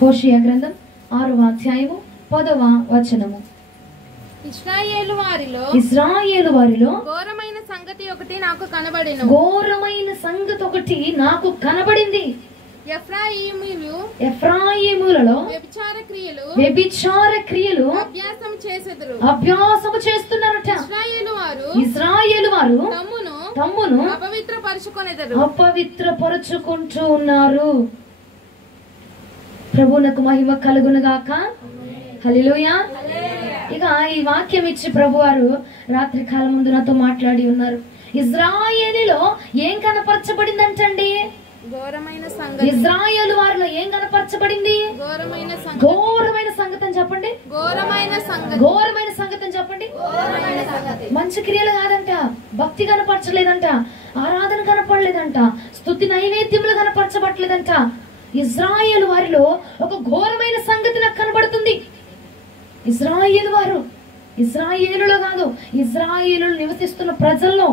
హోషేయ గ్రంథం 6వ అధ్యాయము 10వ వచనము. ఇశ్రాయేలు వారిలో ఘోరమైన సంగతి ఒకటి నాకు కనబడెను. ఘోరమైన సంగతి ఒకటి నాకు కనబడింది. ఎఫ్రాయిములలో వ్యభిచార క్రియలు అభ్యాసము చేస్తున్నారట. ఇశ్రాయేలు వారు తమ్మును అపవిత్రపరుచుకుంటూ ఉన్నారు. ప్రభువునకు మహిమ కలుగునుగాక. హల్లెలూయా. ఇక ఈ వాక్యం ఇచ్చి ప్రభు వారు రాత్రి కాలం ముందు నాతో మాట్లాడి ఉన్నారు. ఇజ్రాయేలులో ఏం కనపరచబడిందంటండి? ఇజ్రాయేలు వారిలో ఏం కనపరచబడింది? ఘోరమైన సంగతి అని చెప్పండి. ఘోరమైన సంగతి అని చెప్పండి. మంచి క్రియలు కాదంట, భక్తి కనపరచలేదంట, ఆరాధన కనపడలేదంట, స్తుతి నైవేద్యములు కనపరచబట్టలేదంట. ఇజ్రాయేలు వారిలో ఒక ఘోరమైన సంగతి నాకు కనబడుతుంది. ఇజ్రాయేలు వారు, ఇజ్రాయేలులో కాదు, ఇజ్రాయేలు నివసిస్తున్న ప్రజల్లో,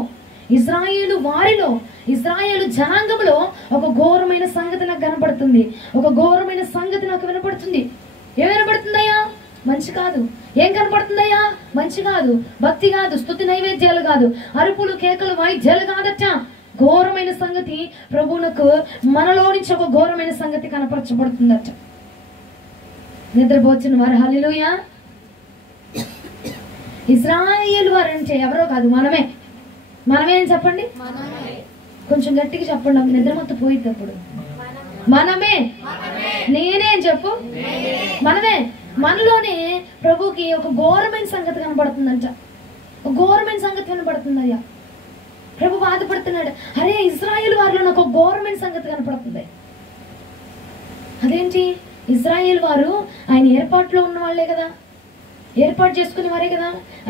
ఇజ్రాయేలు వారిలో, ఇజ్రాయేలు జనాంగంలో ఒక ఘోరమైన సంగతి నాకు కనపడుతుంది. ఒక ఘోరమైన సంగతి నాకు వినపడుతుంది. ఏం వినపడుతుందయ్యా? మంచి కాదు. ఏం కనపడుతుందయ్యా? మంచి కాదు, భక్తి కాదు, స్తుతి నైవేద్యాలు కాదు, అరుపులు కేకలు వాయిద్యాలు కాదట. ఘోరమైన సంగతి ప్రభువునకు మనలో నుంచి ఒక ఘోరమైన సంగతి కనపరచబడుతుందట. నిద్రపోతున్న వారు హల్లెలూయా. ఇశ్రాయేలు వారు అంటే ఎవరో కాదు, మనమే. మనమే అని చెప్పండి. కొంచెం గట్టిగా చెప్పండి, నిద్ర మొత్తం పోయిద్ది. అప్పుడు మనమే, నేనే అని చెప్పు. మనమే. మనలోనే ప్రభుకి ఒక ఘోరమైన సంగతి కనబడుతుందంట. ఒక ఘోరమైన సంగతి కనబడుతుందయ్యా. ప్రభు బాధపడుతున్నాడు. అరే, ఇజ్రాయేలు వారిలో నాకు ఒక ఘోరమైన సంగతి కనపడుతుంది. అదేంటి? ఇజ్రాయేల్ వారు ఆయన ఏర్పాటులో ఉన్న వాళ్ళే కదా, ఏర్పాటు చేసుకునే వారే కదా.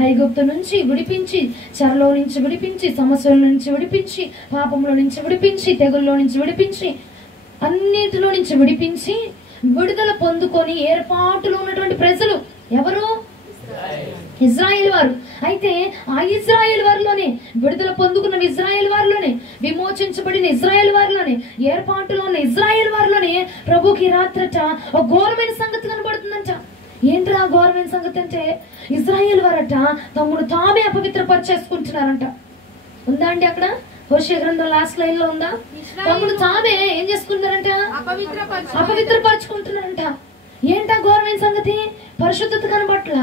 ఐగుప్తు నుంచి విడిపించి, చెరలో నుంచి విడిపించి, సమస్యల నుంచి విడిపించి, పాపంలో నుంచి విడిపించి, తెగుల్లో నుంచి విడిపించి, అన్నిటిలో నుంచి విడిపించి విడుదల పొందుకొని ఏర్పాటులో ఉన్నటువంటి ప్రజలు ఎవరు? ఇజ్రాయేల్ వారు. అయితే ఆ ఇజ్రాయేల్ వారిలోనే, విడుదల పొందుకున్న ఇజ్రాయేల్ వారిలోనే, విమోచించబడిన ఇజ్రాయేల్ వారిలోనే, ఏర్పాటులో ఉన్న ఇజ్రాయేల్ వారిలోనే ప్రభుకి రాత్రట ఒక ఘోరమైన సంగతి కనబడుతుందంట. ఏంట్రా ఘోరమైన సంగతి అంటే, ఇజ్రాయేల్ వారట తమ్ముడు తామే అపవిత్రపరిచేసుకుంటున్నారంట. ఉందా అండి అక్కడ? హోషేయ గ్రంథం లాస్ట్ లైన్ లో ఉందా? తమ్ముడు తామే ఏం చేసుకుంటున్నారంట? అపవిత్రపరుచుకుంటున్నారంట. ఏంటా ఘోరమైన సంగతి? పరిశుద్ధత కనపట్ల.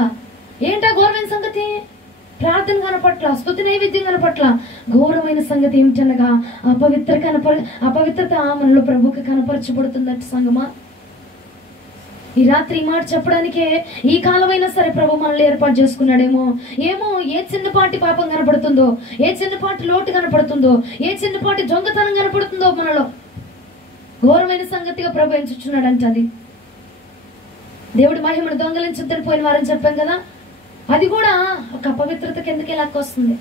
ఏంటా ఘోరమైన సంగతి? ప్రార్థన కనపట్ల, స్తుతి నైవేద్యం కనపట్ల. ఘోరమైన సంగతి ఏమిటనగా అపవిత్రత మనలో ప్రభుకి కనపరచబడుతుందట. సంగమా, ఈ రాత్రి ఈ మాట చెప్పడానికే ఈ కాలమైనా సరే ప్రభు మనల్ని ఏర్పాటు చేసుకున్నాడేమో. ఏమో, ఏ చిన్నపాటి పాపం కనపడుతుందో, ఏ చిన్నపాటి లోటు కనపడుతుందో, ఏ చిన్నపాటి దొంగతనం కనపడుతుందో మనలో ఘోరమైన సంగతిగా ప్రభు ఎంచుచున్నాడంట. అది దేవుడి మహిమను దొంగలించొద్దని పోయిన వారని చెప్పాం కదా. అది కూడా ఒక అపవిత్రత కిందకి వస్తుంది.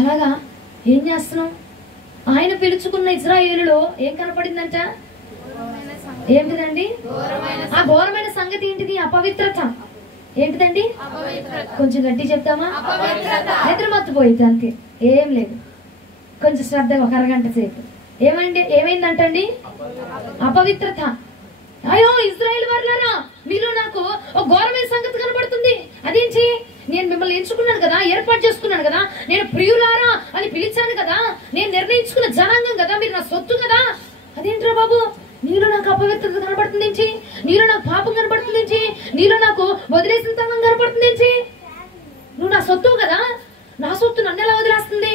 అలాగా ఏం చేస్తున్నాం? ఆయన పిలుచుకున్న ఇజ్రాయేలులో ఏం కనపడిందంట? ఏంటిదండి? ఆ ఘోరమైన సంగతి ఏంటిది? అపవిత్రత. ఏంటిదండి? కొంచెం గట్టి చెప్తామా? నిద్ర మత్తుపోయింది, అంతే, ఏం లేదు. కొంచెం శ్రద్ధగా ఒక అరగంట సేపు ఏమైందంటండి? అపవిత్రత. అయ్యో ఇజ్రాయేల్ వారులారా, మీలో నాకు ఒక ఘోరమైన సంగతి కనబడుతుంది. అదేంటి? నేను మిమ్మల్ని ఎంచుకున్నాను కదా, ఏర్పాటు చేసుకున్నాను కదా, నేను ప్రియులారా అని పిలిచాను కదా, నేను నిర్ణయించుకున్న జనాంగం కదా, మీరు నా సొత్తు కదా. అదేంట్రా బాబు, నీలో నాకు అపవిత్రత కనబడుతుంది ఏంటి? నీలో నాకు పాపం కనబడుతుంది ఏంటి? నీలో నాకు వదిలేసిన తనం కనబడుతుంది ఏంటి? నువ్వు నా సొత్తు కదా, నా సొత్తు నన్ను ఎలా వదిలేస్తుంది?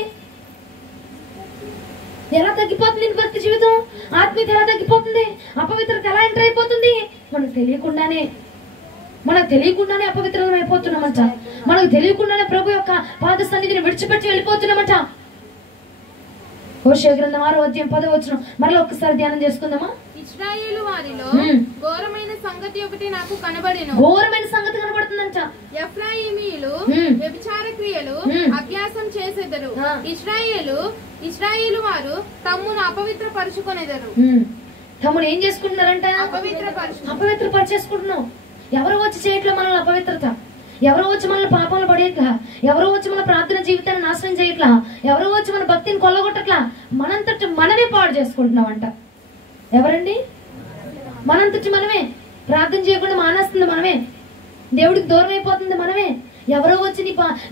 ఎలా తగ్గిపోతుంది నీ భక్తి జీవితం? ఆత్మీయత ఎలా తగ్గిపోతుంది? అపవిత్రత ఎలా ఎంటర్ అయిపోతుంది? మనకు తెలియకుండానే అపవిత్రం అయిపోతున్నామంట. మనకు తెలియకుండానే ప్రభు యొక్క పాద సన్నిధిని విడిచిపెట్టి వెళ్ళిపోతున్నామంట. హోషేయ గ్రంథం 6వ అధ్యాయం 10వ వచనం మరలా ఒక్కసారి ధ్యానం చేసుకుందామా? ఇశ్రాయేలు వారిలో ఘోరమైన సంగతి ఒకటి నాకు కనబడెను. ఘోరమైన సంగతి కనబడుతుందంట. ఎఫ్రాయిమీయులు వ్యభిచార క్రియలు అభ్యాసం చేసేదరు. ఇశ్రాయేలు వారు తమ్మును అపవిత్రపరుచుకొనేదరు. తమ్ముడు ఏం చేసుకుంటున్నారంట? అపవిత్రపరిచేసుకుంటున్నాం. ఎవరు వచ్చి చేయట్లా మనల్ని అపవిత్రత? ఎవరో వచ్చి మనల్ని పాపాలు పడేయట్లా, ఎవరో వచ్చి మన ప్రార్థన జీవితాన్ని నాశనం చేయట్లా, ఎవరో వచ్చి మన భక్తిని కొల్లగొట్టట్లా, మనంతట మనమే పాడు చేసుకుంటున్నామంట. ఎవరండి? మనంతటి మనమే. ప్రార్థన చేయకుండా మానేస్తుంది మనమే. దేవుడికి దూరం అయిపోతుంది మనమే. ఎవరో వచ్చి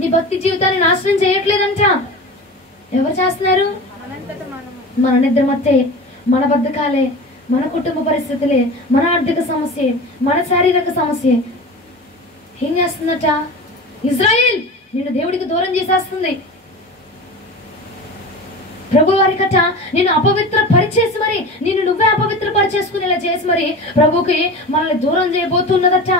నీ భక్తి జీవితాన్ని నాశనం చేయట్లేదంట. ఎవరు చేస్తున్నారు? మన నిద్రమత్తే, మన బద్ధకాలే, మన కుటుంబ పరిస్థితులే, మన ఆర్థిక సమస్య, మన శారీరక సమస్య ఏం చేస్తుందట? ఇజ్రాయేల్ నిన్ను దేవుడికి దూరం చేసేస్తుంది. ప్రభు వారి కట్ట నిన్ను అపవిత్ర పరిచేసి మరి నిన్ను నువ్వే అపవిత్ర పరిచేసుకునేలా చేసి మరి ప్రభుకి మనల్ని దూరం చేయబోతున్నదట.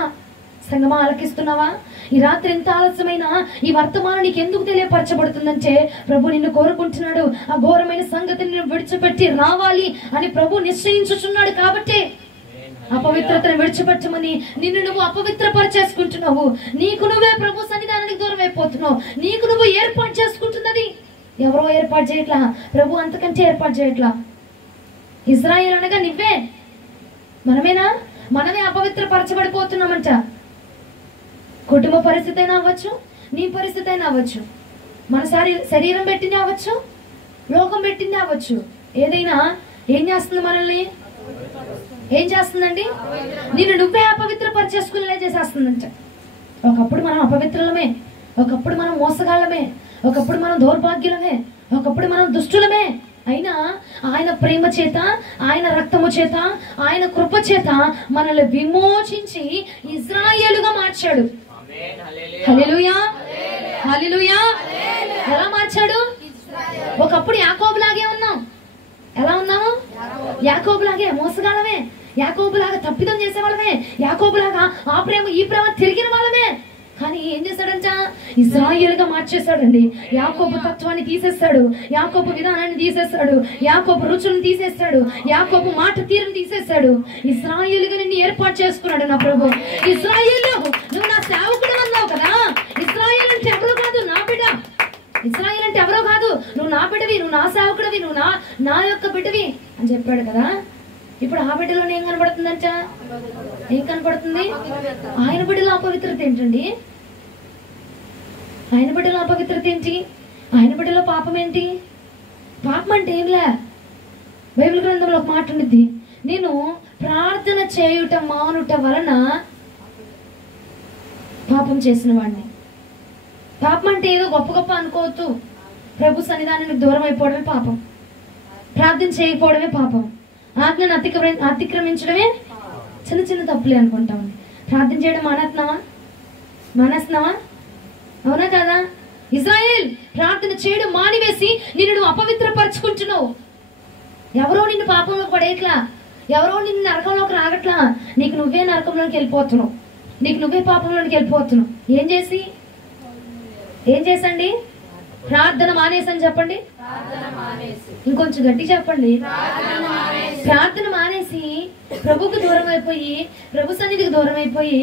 సంగమా, ఆలకిస్తున్నావా? ఈ రాత్రి ఎంత ఆలస్యమైనా ఈ వర్తమానం నీకు ఎందుకు తెలియపరచబడుతుందంటే ప్రభు నిన్ను కోరుకుంటున్నాడు. ఆ ఘోరమైన సంగతిని నిన్ను విడిచిపెట్టి రావాలి అని ప్రభు నిశ్చయించుచున్నాడు. కాబట్టి అపవిత్రతను విడిచిపెట్టమని నిన్ను నువ్వు అపవిత్ర పరిచేసుకుంటున్నావు. నీకు నువ్వే ప్రభు సన్నిధానానికి దూరం అయిపోతున్నావు. నీకు నువ్వు ఏర్పాటు చేసుకుంటున్నది ఎవరో ఏర్పాటు చేయట్లా, ప్రభు అంతకంటే ఏర్పాటు చేయట్లా. ఇజ్రాయేల్ అనగా నువ్వే, మనమేనా? మనమే అపవిత్ర పరచబడిపోతున్నామంట. కుటుంబ పరిస్థితి అయినా అవ్వచ్చు, నీ పరిస్థితి అయినా అవ్వచ్చు, మన శరీరం పెట్టింది అవ్వచ్చు, లోకం పెట్టింది అవ్వచ్చు. ఏదైనా ఏం చేస్తుంది? మనల్ని ఏం చేస్తుందండి? నిన్ను నువ్వే అపవిత్ర పరిచేసుకునేలా చేసేస్తుందంట. ఒకప్పుడు మనం అపవిత్రులమే, ఒకప్పుడు మనం మోసగాళ్ళమే, ఒకప్పుడు మనం దౌర్భాగ్యులమే, ఒకప్పుడు మనం దుష్టులమే. అయినా ఆయన ప్రేమ చేత, ఆయన రక్తము చేత, ఆయన కృప చేత మనల్ని విమోచించి ఇజ్రాయేలుగా మార్చాడు. హల్లెలూయా, హల్లెలూయా. ఎలా మార్చాడు? ఒకప్పుడు యాకోబులాగే ఉన్నాం. ఎలా ఉన్నాము? యాకోబులాగే మోసగాళ్ళమే, యాకోబులాగా తప్పిదం చేసేవాళ్ళమే, యాకోబులాగా ఆ ప్రేమ ఈ ప్రేమ తిరిగిన వాళ్ళమే. కానీ ఏం చేశాడంట? ఇజ్రాయేలుగా మార్చేశాడండి. యాకోబు తత్వాన్ని తీసేస్తాడు, యాకోబు విధానాన్ని తీసేస్తాడు, యాకోబు రుచులను తీసేస్తాడు, యాకోబు మాట తీరుని తీసేస్తాడు. ఇజ్రాయేలుగా నిన్ను ఏర్పాటు చేసుకున్నాడు నా ప్రభు. ఇజ్రాయేలు, నువ్వు నా సేవకుడు అన్నావు కదా. ఇజ్రాయేల్ అంటే ఎవరో కాదు, నా బిడ్డ. ఇజ్రాయేల్ అంటే ఎవరో కాదు, నువ్వు నా బిడ్డవి, నువ్వు నా సేవకుడివి, నువ్వు నా యొక్క బిడ్డవి అని చెప్పాడు కదా. ఇప్పుడు ఆ బిడ్డలో ఏం కనబడుతుందంట? ఏం కనబడుతుంది? ఆయన బిడ్డలో అపవిత్రత ఏంటండి? ఆయన బిడ్డలో అపవిత్రత ఏంటి? ఆయన బిడ్డలో పాపం ఏంటి? పాపం అంటే ఏంలే. బైబిల్ గ్రంథంలో ఒక మాట ఉండిద్ది, నేను ప్రార్థన చేయుట మానుట వలన పాపం చేసిన వాడిని. పాపం అంటే ఏదో గొప్ప గొప్ప అనుకోవద్దు. ప్రభు సన్నిధానానికి దూరం అయిపోవడమే పాపం, ప్రార్థన చేయకపోవడమే పాపం, ఆజ్ఞను అతిక్రమించడమే చిన్న చిన్న తప్పులే అనుకుంటామండి. ప్రార్థన చేయడం మానేస్తున్నావా? అవునా కదా? ఇజ్రాయేల్, ప్రార్థన చేయడం మానివేసి నిన్ను నువ్వు అపవిత్రపరచుకుంటున్నావు. ఎవరో నిన్ను పాపంలోకి పడేయట్లా, ఎవరో నిన్ను నరకంలోకి రాగట్లా, నీకు నువ్వే నరకంలోకి వెళ్ళిపోతున్నావు, నీకు నువ్వే పాపంలోకి వెళ్ళిపోతున్నావు. ఏం చేసండి? ప్రార్థన మానేసని చెప్పండి. ఇంకొంచెం గట్టి చెప్పండి. ప్రార్థన మానేసి ప్రభుకు దూరం అయిపోయి, ప్రభు సన్నిధికి దూరం అయిపోయి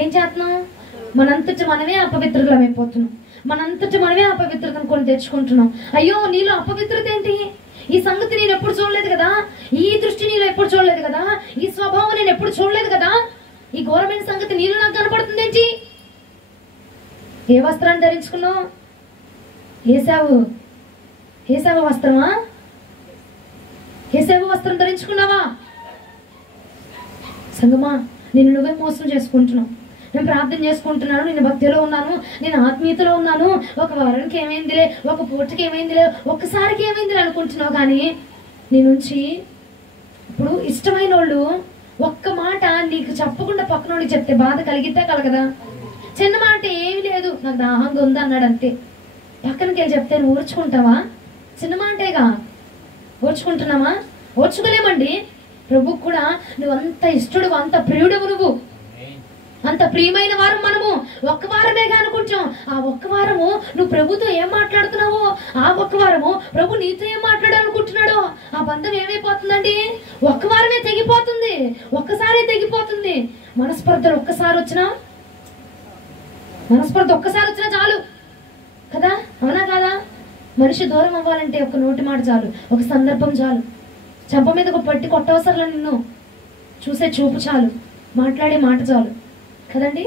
ఏం చేస్తున్నాం? మనంతటి మనమే అపవిత్రులం అయిపోతున్నాం. మనంతటి మనమే అపవిత్రతను కొని తెచ్చుకుంటున్నాం. అయ్యో, నీలో అపవిత్రత ఏంటి? ఈ సంగతి నేను ఎప్పుడు చూడలేదు కదా, ఈ దృష్టి నీలో ఎప్పుడు చూడలేదు కదా, ఈ స్వభావం నేను ఎప్పుడు చూడలేదు కదా, ఈ ఘోరమైన సంగతి నీలో నాకు కనపడుతుంది ఏంటి? ఏ వస్త్రాన్ని ధరించుకున్నావు? ఏసావు వస్త్రమా? ఏసావు వస్త్రం ధరించుకున్నావా? సంగమా, నిన్ను నువ్వే మోసం చేసుకుంటున్నావు. నేను ప్రార్థన చేసుకుంటున్నాను, నేను భక్తిలో ఉన్నాను, నేను ఆత్మీయతలో ఉన్నాను, ఒక వారానికి ఏమైందిలే, ఒక పూటకి ఏమైందిలే, ఒక్కసారికి ఏమైందిలే అనుకుంటున్నావు. కానీ నీ నుంచి ఇప్పుడు ఇష్టమైన వాళ్ళు ఒక్క మాట నీకు చెప్పకుండా పక్కనోడికి చెప్తే బాధ కలిగిద్దా కలగదా? చిన్న మాట ఏమి లేదు, నాకు దాహంగా ఉంది అన్నాడు అంతే. పక్కనకి వెళ్ళి చెప్తే నువ్వు ఓర్చుకుంటావా? చిన్న మాటేగా, ఓర్చుకుంటున్నావా? ఓర్చుకోలేమండి. ప్రభుకు కూడా నువ్వు అంత ఇష్టడు, అంత ప్రియుడవు, నువ్వు అంత ప్రియమైన వారం. మనము ఒక్క వారమేగా అనుకుంటాం. ఆ ఒక్క వారము నువ్వు ప్రభుతో ఏం మాట్లాడుతున్నావో, ఆ ఒక్క వారము ప్రభు నీతో ఏం మాట్లాడాలనుకుంటున్నాడో, ఆ బంధం ఏమైపోతుందండి? ఒక్క వారమే తెగిపోతుంది, ఒక్కసారి తెగిపోతుంది. మనస్పర్ధలు ఒక్కసారి వచ్చినా చాలు కదా, అవునా కాదా? మనిషి దూరం అవ్వాలంటే ఒక నోటి మాట చాలు, ఒక సందర్భం చాలు, చెంప మీద పట్టి కొట్టవసరం, నిన్ను చూసే చూపు చాలు, మాట్లాడే మాట చాలు కదండి.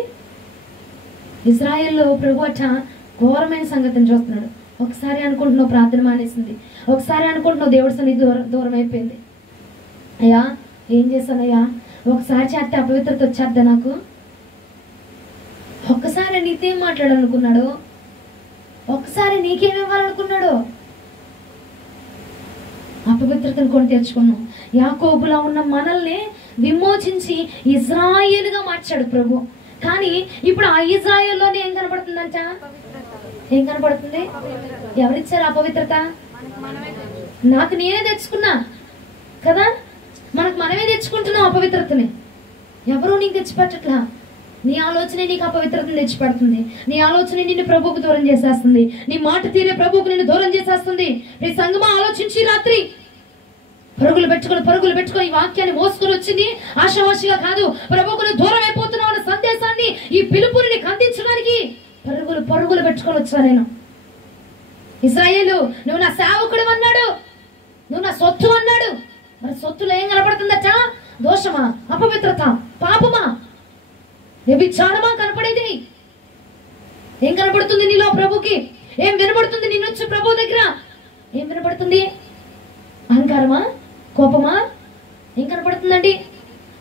ఇజ్రాయెల్లో ప్రభు అట్ట ఘోరమైన సంగతిని చూస్తున్నాడు. ఒకసారి అనుకుంటున్నావు ప్రార్థన మానేసింది, ఒకసారి అనుకుంటున్నావు దేవుడి సన్నిధి దూరం అయిపోయింది. అయ్యా ఏం చేశానయ్యా, ఒకసారి చేస్తే అపవిత్రత వచ్చేద్దా నాకు? ఒక్కసారి నీకేం మాట్లాడాలనుకున్నాడు? ఒక్కసారి నీకేం ఇవ్వాలనుకున్నాడు? అపవిత్రతను కొని తెచ్చుకున్నాం. యాకోబులా ఉన్న మనల్ని విమోచించి ఇజ్రాయేలుగా మార్చాడు ప్రభు. కానీ ఇప్పుడు ఆ ఇజ్రాయేల్లోనే ఏం కనబడుతుందంట? ఏం కనబడుతుంది? ఎవరిచ్చారు అపవిత్రత? నాకు నేనే తెచ్చుకున్నా కదా. మనకు మనమే తెచ్చుకుంటున్నాం అపవిత్రతని. ఎవరూ నీకు తెచ్చిపెట్టట్లా. నీ ఆలోచనే నీకు అపవిత్రతను తెచ్చిపెడుతుంది. నీ ఆలోచన నిన్ను ప్రభువుకు దూరం చేసేస్తుంది. నీ మాట తీరే ప్రభువుకు నిన్ను దూరం చేసేస్తుంది. నీ సంగమా ఆలోచించి రాత్రి పరుగులు పెట్టుకొని ఈ వాక్యాన్ని మోసుకొని వచ్చింది ఆశావాసిగా కాదు. ప్రభువుకు దూరం అయిపోతున్నావు అన్న సందేశాన్ని, ఈ పిలుపుని నీకు అందించడానికి పరుగులు పెట్టుకొని వచ్చా నేను. ఇశ్రాయేలు, నువ్వు నా సేవకుడు అన్నాడు, నువ్వు నా సొత్తు అన్నాడు. మరి సొత్తులో ఏం కనపడుతుందట? దోషమా, అపవిత్రత, పాపమా, వ్యభిచారమా కనపడేది? ఏం కనపడుతుంది నీలో ప్రభుకి? ఏం వినబడుతుంది నిన్నొచ్చి ప్రభు దగ్గర? ఏం వినబడుతుంది? అహంకారమా, కోపమా? ఏం కనపడుతుందండి?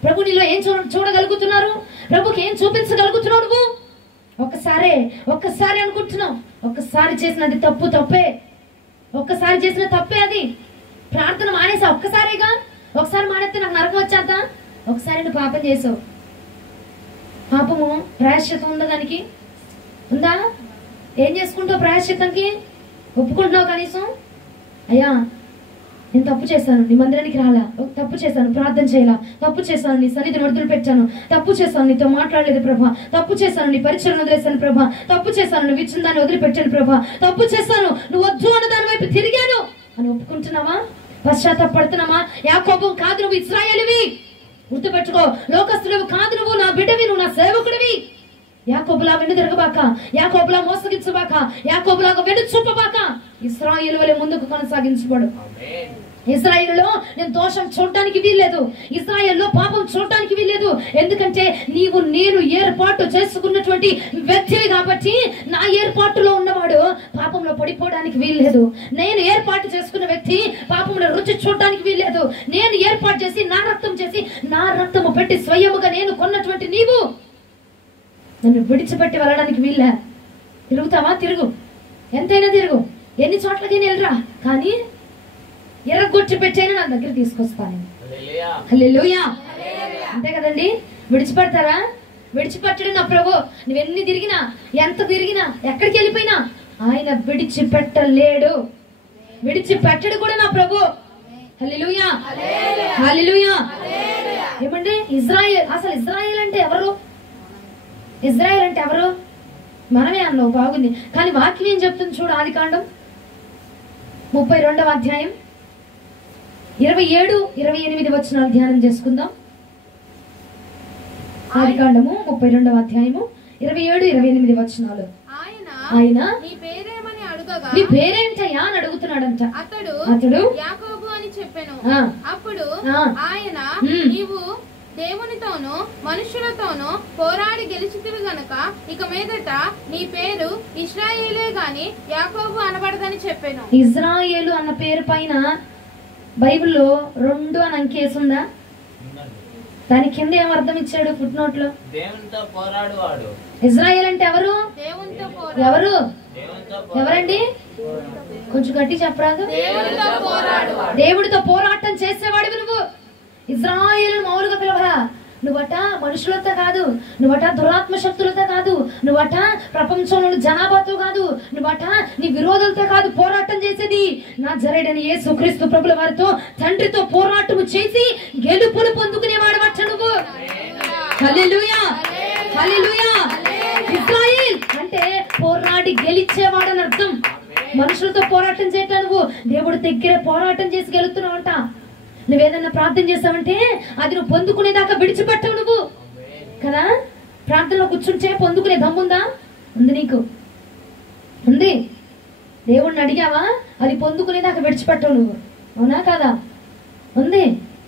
ప్రభు నీలో ఏం చూడగలుగుతున్నారు? ప్రభుకి ఏం చూపించగలుగుతున్నావు నువ్వు? ఒక్కసారి అనుకుంటున్నావు. ఒక్కసారి చేసినది తప్పే. ఒక్కసారి చేసిన తప్పే అది. ప్రార్థన మానేసా ఒక్కసారిగా. ఒకసారి మానేస్తే నాకు నరకం వచ్చేద్దా? ఒకసారి నువ్వు పాపం చేసావు. పాపము ప్రాయశ్చితం ఉందా? దానికి ఉందా? ఏం చేసుకుంటావు ప్రాయశ్చితంకి? ఒప్పుకుంటున్నావు కనీసం? అయ్యా, నేను తప్పు చేశాను, నీ మందిరానికి రాలా, తప్పు చేశాను, ప్రార్థన చేయాలా, తప్పు చేశాను, నీ సన్నిధిని వదులు పెట్టాను, తప్పు చేశాను, నీతో మాట్లాడలేదు ప్రభా, తప్పు చేశాను, నీ పరిచయం వదిలేశాను ప్రభా, తప్పు చేశాను, నువ్వు ఇచ్చిన దాన్ని వదిలిపెట్టాను ప్రభా, తప్పు చేశాను, నువ్వు వద్దు అన్న దాని వైపు తిరిగాను అని ఒప్పుకుంటున్నావా? పశ్చాత్తాపడుతున్నామా? యాకోబు కాదు, నువ్వు ఇశ్రాయేలువి. గుర్తుపెట్టుకో, లోకస్తుడివి కాదు, నువ్వు నా బిడ్డవి, నువ్వు నా సేవకుడివి. యాకోబులా వెన్ను తిరగబాక, యాకోబులా మోసగించబాక, యాకోబులాగా వెన్ను చూపబాక. ఇశ్రాయేలు వలె ముందుకు కొనసాగించబడు. ఇశ్రాయేలులో నేను దోషం చూడటానికి వీల్లేదు. ఇశ్రాయేల్లో పాపం చూడటానికి వీల్లేదు. ఎందుకంటే నేను ఏర్పాటు చేసుకున్నటువంటి వ్యక్తివి కాబట్టి నా ఏర్పాటులో ఉన్నవాడు పాపంలో పడిపోవడానికి వీల్లేదు. నేను ఏర్పాటు చేసుకున్న వ్యక్తి పాపంలో రుచి చూడటానికి వీల్లేదు. నేను ఏర్పాటు చేసి నా రక్తము పెట్టి స్వయముగా నేను కొన్నటువంటి నీవు నన్ను విడిచిపెట్టి వెళ్ళడానికి వీల్లే. తిరుగుతావా? తిరుగు, ఎంతైనా తిరుగు, ఎన్ని చోట్లకైనా వెళ్ళరా, కానీ ఎర్రగొట్టి పెట్టైనా నా దగ్గర తీసుకొస్తాను. హల్లెలూయా. అంతే కదండి. విడిచిపెడతారా? విడిచిపెట్టడు నా ప్రభు. నువ్వెన్ని తిరిగినా, ఎంత తిరిగినా, ఎక్కడికి వెళ్ళిపోయినా ఆయన విడిచిపెట్టలేడు. విడిచిపెట్టడు కూడా నా ప్రభు. హల్లెలూయా, హల్లెలూయా. ఏమండి? అసలు ఇజ్రాయేల్ అంటే ఎవరు? ఇజ్రాయేల్ అంటే ఎవరు? మనమే అన్నావు, బాగుంది. కానీ వాక్యం ఏం చెప్తుంది చూడు. ఆదికాండం 32వ అధ్యాయం 27, 28 వచనాలు ధ్యానం చేసుకుందాం. ఆదికాండము 32వ అధ్యాయము 27, 28 వచనాలు. ఆయన నీ పేరేంటయ్యా అని అడుగుతున్నాడంట. అతడు యాకోబు అని చెప్పాను. అప్పుడు ఆయన, నీవు దేవునితోనూ మనుషులతోనూ పోరాడి గెలిచితివి గనుక ఇక మీదట నీ పేరు ఇశ్రాయేలే గాని యాకోబు అనబడదని చెప్పాను. ఇజ్రాయేలు అన్న పేరు పైన బైబిల్లో 2 అని అంకేసుందా? దాని కింద ఏం అర్థం ఇచ్చాడు ఫుట్ నోట్ లో? దేవునితో పోరాడువాడు. ఇజ్రాయేల్ అంటే ఎవరు? ఎవరు? ఎవరండి? కొంచెం గట్టి చెప్పరాదు? దేవుడితో పోరాటం చేసేవాడివి నువ్వు. ఇజ్రాయేలు మామూలుగా పిలవరా. నువ్వట మనుషులతో కాదు, నువ్వట దురాత్మ శక్తులతో కాదు, నువ్వట ప్రపంచంలోని జనాభాతో కాదు, నువ్వట నీ విరోధులతో కాదు పోరాటం చేసేది. నా జరేడని యేసుక్రీస్తు ప్రభుల వారితో తండ్రితో పోరాటం చేసి గెలుపులు పొందుకునేవాడవట నువ్వు. హల్లెలూయా, హల్లెలూయా. ఇజ్రాయేల్ అంటే పోరాడి గెలిచేవాడని అర్థం. మనుషులతో పోరాటం చేయటం నువ్వు దేవుడి దగ్గర పోరాటం చేసి గెలుతున్నావంట. నువ్వేదన్నా ప్రార్థన చేసావంటే అది నువ్వు పొందుకునేదాకా విడిచిపెట్టవు నువ్వు కదా. ప్రార్థనలో కూర్చుంటే పొందుకునే దమ్ముందా? ఉంది, నీకు ఉంది. దేవుణ్ణి అడిగావా? అది పొందుకునేదాకా విడిచిపెట్టవు నువ్వు, అవునా కదా? ఉంది.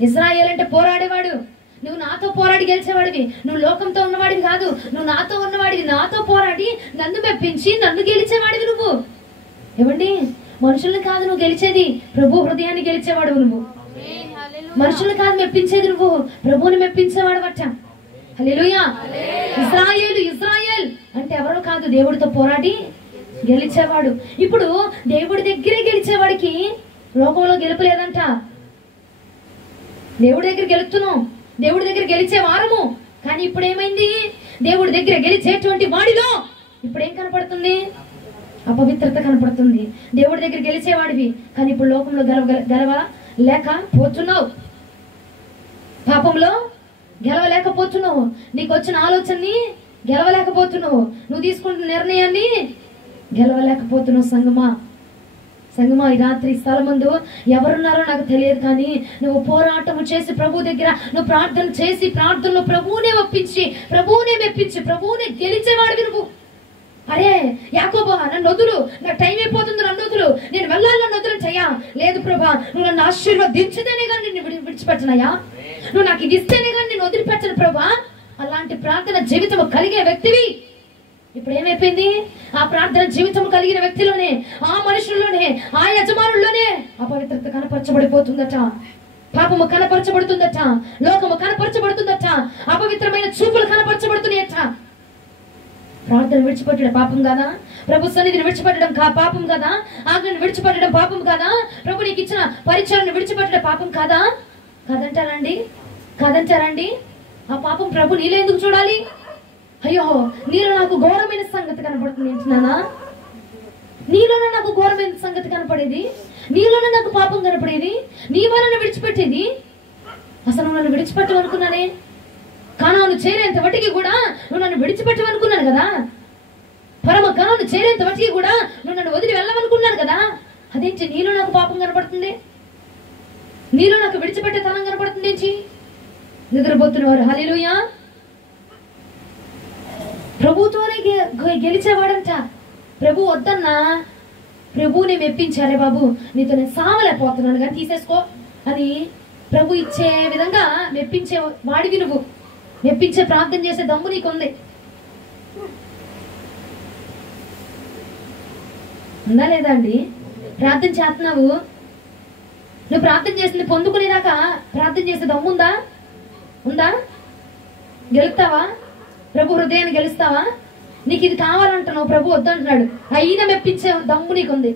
ఇజ్రాయేల్ అంటే పోరాడేవాడు. నువ్వు నాతో పోరాడి గెలిచేవాడివి. నువ్వు లోకంతో ఉన్నవాడివి కాదు, నువ్వు నాతో ఉన్నవాడివి. నాతో పోరాడి నన్ను మెప్పించి నన్ను గెలిచేవాడివి నువ్వు. ఏమండి? మనుషుల్ని కాదు నువ్వు గెలిచేది, ప్రభు హృదయాన్ని గెలిచేవాడు నువ్వు. మనుషులు కాదు మెప్పించేది, నువ్వు ప్రభువుని మెప్పించేవాడు బట్ట. హల్లెలూయా. ఇజ్రాయేల్ అంటే ఎవరో కాదు, దేవుడితో పోరాడి గెలిచేవాడు. ఇప్పుడు దేవుడి దగ్గరే గెలిచేవాడికి లోకంలో గెలుపు లేదంట. దేవుడి దగ్గర గెలుస్తున్నాం, దేవుడి దగ్గర గెలిచే వారము. కానీ ఇప్పుడు ఏమైంది? దేవుడి దగ్గర గెలిచేటువంటి వాడిలో ఇప్పుడు ఏం కనపడుతుంది? అపవిత్రత కనపడుతుంది. దేవుడి దగ్గర గెలిచేవాడివి, కానీ ఇప్పుడు లోకంలో గెలవలేకపోతున్నావు, పాపంలో గెలవలేకపోతున్నావు, నీకు వచ్చిన ఆలోచనని గెలవలేకపోతున్నావు, నువ్వు తీసుకుంటున్న నిర్ణయాన్ని గెలవలేకపోతున్నావు. సంగమా ఈ రాత్రి స్థలం ముందు ఎవరున్నారో నాకు తెలియదు, కానీ నువ్వు పోరాటం చేసి ప్రభు దగ్గర నువ్వు ప్రార్థన చేసి ప్రార్థనలో ప్రభువునే ఒప్పించి ప్రభువునే మెప్పించి ప్రభువునే గెలిచేవాడివి నువ్వు. అరే యాకోబా, నన్ను వదులు, నాకు టైం అయిపోతుంది, నన్ను వదులు, నేను వెళ్ళాలి, నన్ను వదులు చెయ్యా. లేదు ప్రభా, నువ్వు నన్ను ఆశీర్వదించితేనే కానీ నిన్ను విడిచిపెట్టనయ్యా, నువ్వు నాకు ఇది ఇస్తేనే కానీ నేను వదిలిపెట్టను ప్రభా. అలాంటి ప్రార్థన జీవితం కలిగే వ్యక్తివి. ఇప్పుడు ఏమైపోయింది? ఆ ప్రార్థన జీవితం కలిగిన వ్యక్తిలోనే, ఆ మనుషుల్లోనే, ఆ యజమానుల్లోనే అపవిత్రత కనపరచబడిపోతుందట, పాపము కనపరచబడుతుందట, లోకము కనపరచబడుతుందట, అపవిత్రమైన చూపులు కనపరచబడుతున్నాయట. ప్రార్థన విడిచిపెట్టడం పాపం కాదా? ప్రభు సన్నిధిని విడిచిపెట్టడం పాపం కాదా? ఆజ్ఞను విడిచిపెట్టడం పాపం కాదా? ప్రభు నీకు ఇచ్చిన పరిచయాన్ని విడిచిపెట్టడం పాపం కాదా? కాదంటారండి? ఆ పాపం ప్రభు నీలో ఎందుకు చూడాలి? అయ్యో, నీలో నాకు ఘోరమైన సంగతి కనపడుతుంది ఏంటున్నానా? నీలోనే నాకు ఘోరమైన సంగతి కనపడేది, నీలోనే నాకు పాపం కనపడేది, నీ వలన విడిచిపెట్టేది. అసలు నువ్వు నన్ను విడిచిపెట్టవనుకున్నానే, కానాను చేరేంత వాటికి కూడా నువ్వు నన్ను విడిచిపెట్టవనుకున్నాను కదా, పరమ కానాను చేరేంత వాటికి కూడా నువ్వు నన్ను వదిలి వెళ్ళవనుకున్నాను కదా. అదేంటి నీలో నాకు పాపం కనపడుతుంది, నీలో నాకు విడిచిపెట్టే తనం కనపడుతుంది ఏంటి? నిద్రపోతున్నవారు హల్లెలూయా. ప్రభుతోనే గెలిచేవాడంట. ప్రభు వద్దన్నా, ప్రభువుని మెప్పించారే బాబు, నీతో నేను సావలేకపోతున్నాను కానీ తీసేసుకో అని ప్రభు ఇచ్చే విధంగా మెప్పించే వాడివి నువ్వు. మెప్పించే ప్రార్థన చేసే దమ్ము నీకుంది. ఉందా లేదా అండి? ప్రార్థన చేస్తున్నావు, నువ్వు ప్రార్థన చేసింది పొందుకునేదాకా ప్రార్థన చేసే దమ్ముందా? ఉందా? గెలుస్తావా? ప్రభు హృదయాన్ని గెలుస్తావా? నీకు ఇది కావాలంటున్నావు, ప్రభు వద్దంటున్నాడు, అయినా మెప్పించే దమ్ము నీకుంది,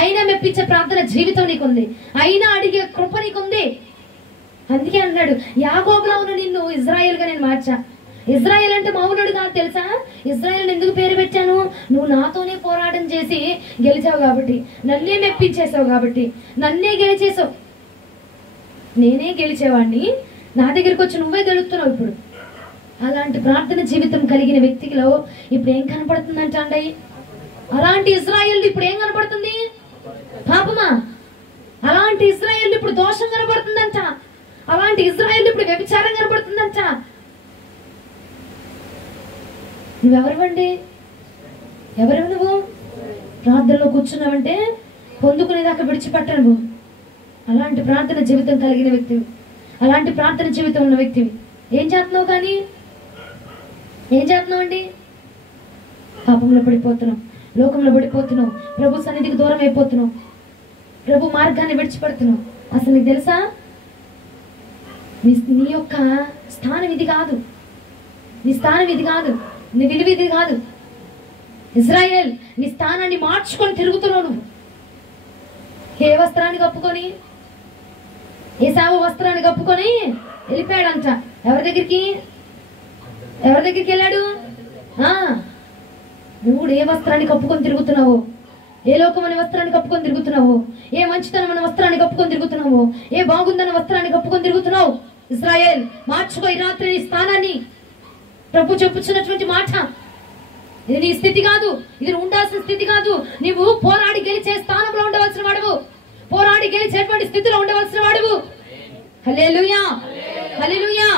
అయినా మెప్పించే ప్రార్థన జీవితం నీకుంది, అయినా అడిగే కృప నీకుంది. అందుకే అన్నాడు, యాకోబులో ఉన్న నిన్ను ఇజ్రాయేల్ గా నేను మార్చా. ఇజ్రాయేల్ అంటే మౌనుడు కాదు తెలుసా? ఇజ్రాయేల్ ఎందుకు పేరు పెట్టాను? నువ్వు నాతోనే పోరాటం చేసి గెలిచావు కాబట్టి, నన్నే మెప్పించేసావు కాబట్టి, నన్నే గెలిచేసావు. నేనే గెలిచేవాడిని, నా దగ్గరికి వచ్చి నువ్వే గెలుస్తున్నావు. ఇప్పుడు అలాంటి ప్రార్థన జీవితం కలిగిన వ్యక్తిలో ఇప్పుడు ఏం కనపడుతుందంట అండి? అలాంటి ఇజ్రాయేల్ ఇప్పుడు ఏం కనపడుతుంది? పాపమా. అలాంటి ఇజ్రాయేల్ ఇప్పుడు దోషం కనపడుతుందంట, అలాంటి ఇజ్రాయేల్ ఇప్పుడు వ్యభిచారం కనపడుతుందంట. నువ్వెవరివండి? ఎవరు నువ్వు? ప్రార్థనలో కూర్చున్నావంటే పొందుకునేదాకా విడిచిపెట్టను. అలాంటి ప్రార్థన జీవితం కలిగిన వ్యక్తివి, అలాంటి ప్రార్థన జీవితం ఉన్న వ్యక్తివి. ఏం చేస్తున్నావు? కానీ ఏం చేస్తున్నావు అండి? పాపంలో పడిపోతున్నావు, లోకంలో పడిపోతున్నావు, ప్రభు సన్నిధికి దూరం అయిపోతున్నావు, ప్రభు మార్గాన్ని విడిచిపెడుతున్నావు. అసలు నీకు తెలుసా, నీ యొక్క స్థానం ఇది కాదు, నీ స్థానం ఇది కాదు, నీ విలువ ఇది కాదు. ఇజ్రాయేల్, నీ స్థానాన్ని మార్చుకొని తిరుగుతున్నావు నువ్వు. ఏ వస్త్రాన్ని కప్పుకొని, ఏసావు వస్త్రాన్ని కప్పుకొని వెళ్ళిపోయాడంట. ఎవరి దగ్గరికి వెళ్ళాడు? నువ్వు కూడా ఏ వస్త్రాన్ని కప్పుకొని తిరుగుతున్నావు? ఏ లోకమైన వస్త్రాన్ని కప్పుకొని తిరుగుతున్నావు? ఏ మంచితనమైన వస్త్రాన్ని కప్పుకొని తిరుగుతున్నావు? ఏ బాగుందన్న వస్త్రాన్ని కప్పుకొని తిరుగుతున్నావు? ఇజ్రాయేల్, మార్చుకో ఈ రాత్రి నీ స్థానాన్ని. ప్రభు చెప్పుచున్నటువంటి మాట ఇది. నీ స్థితి కాదు, ఇది నువ్వు ఉండాల్సిన స్థితి కాదు. నీవు పోరాడి గెలిచే స్థానంలో ఉండవలసిన వాడువు, పోరాడి గెలిచేటువంటి స్థితిలో ఉండవలసిన వాడువు. హల్లెలూయా, హల్లెలూయా.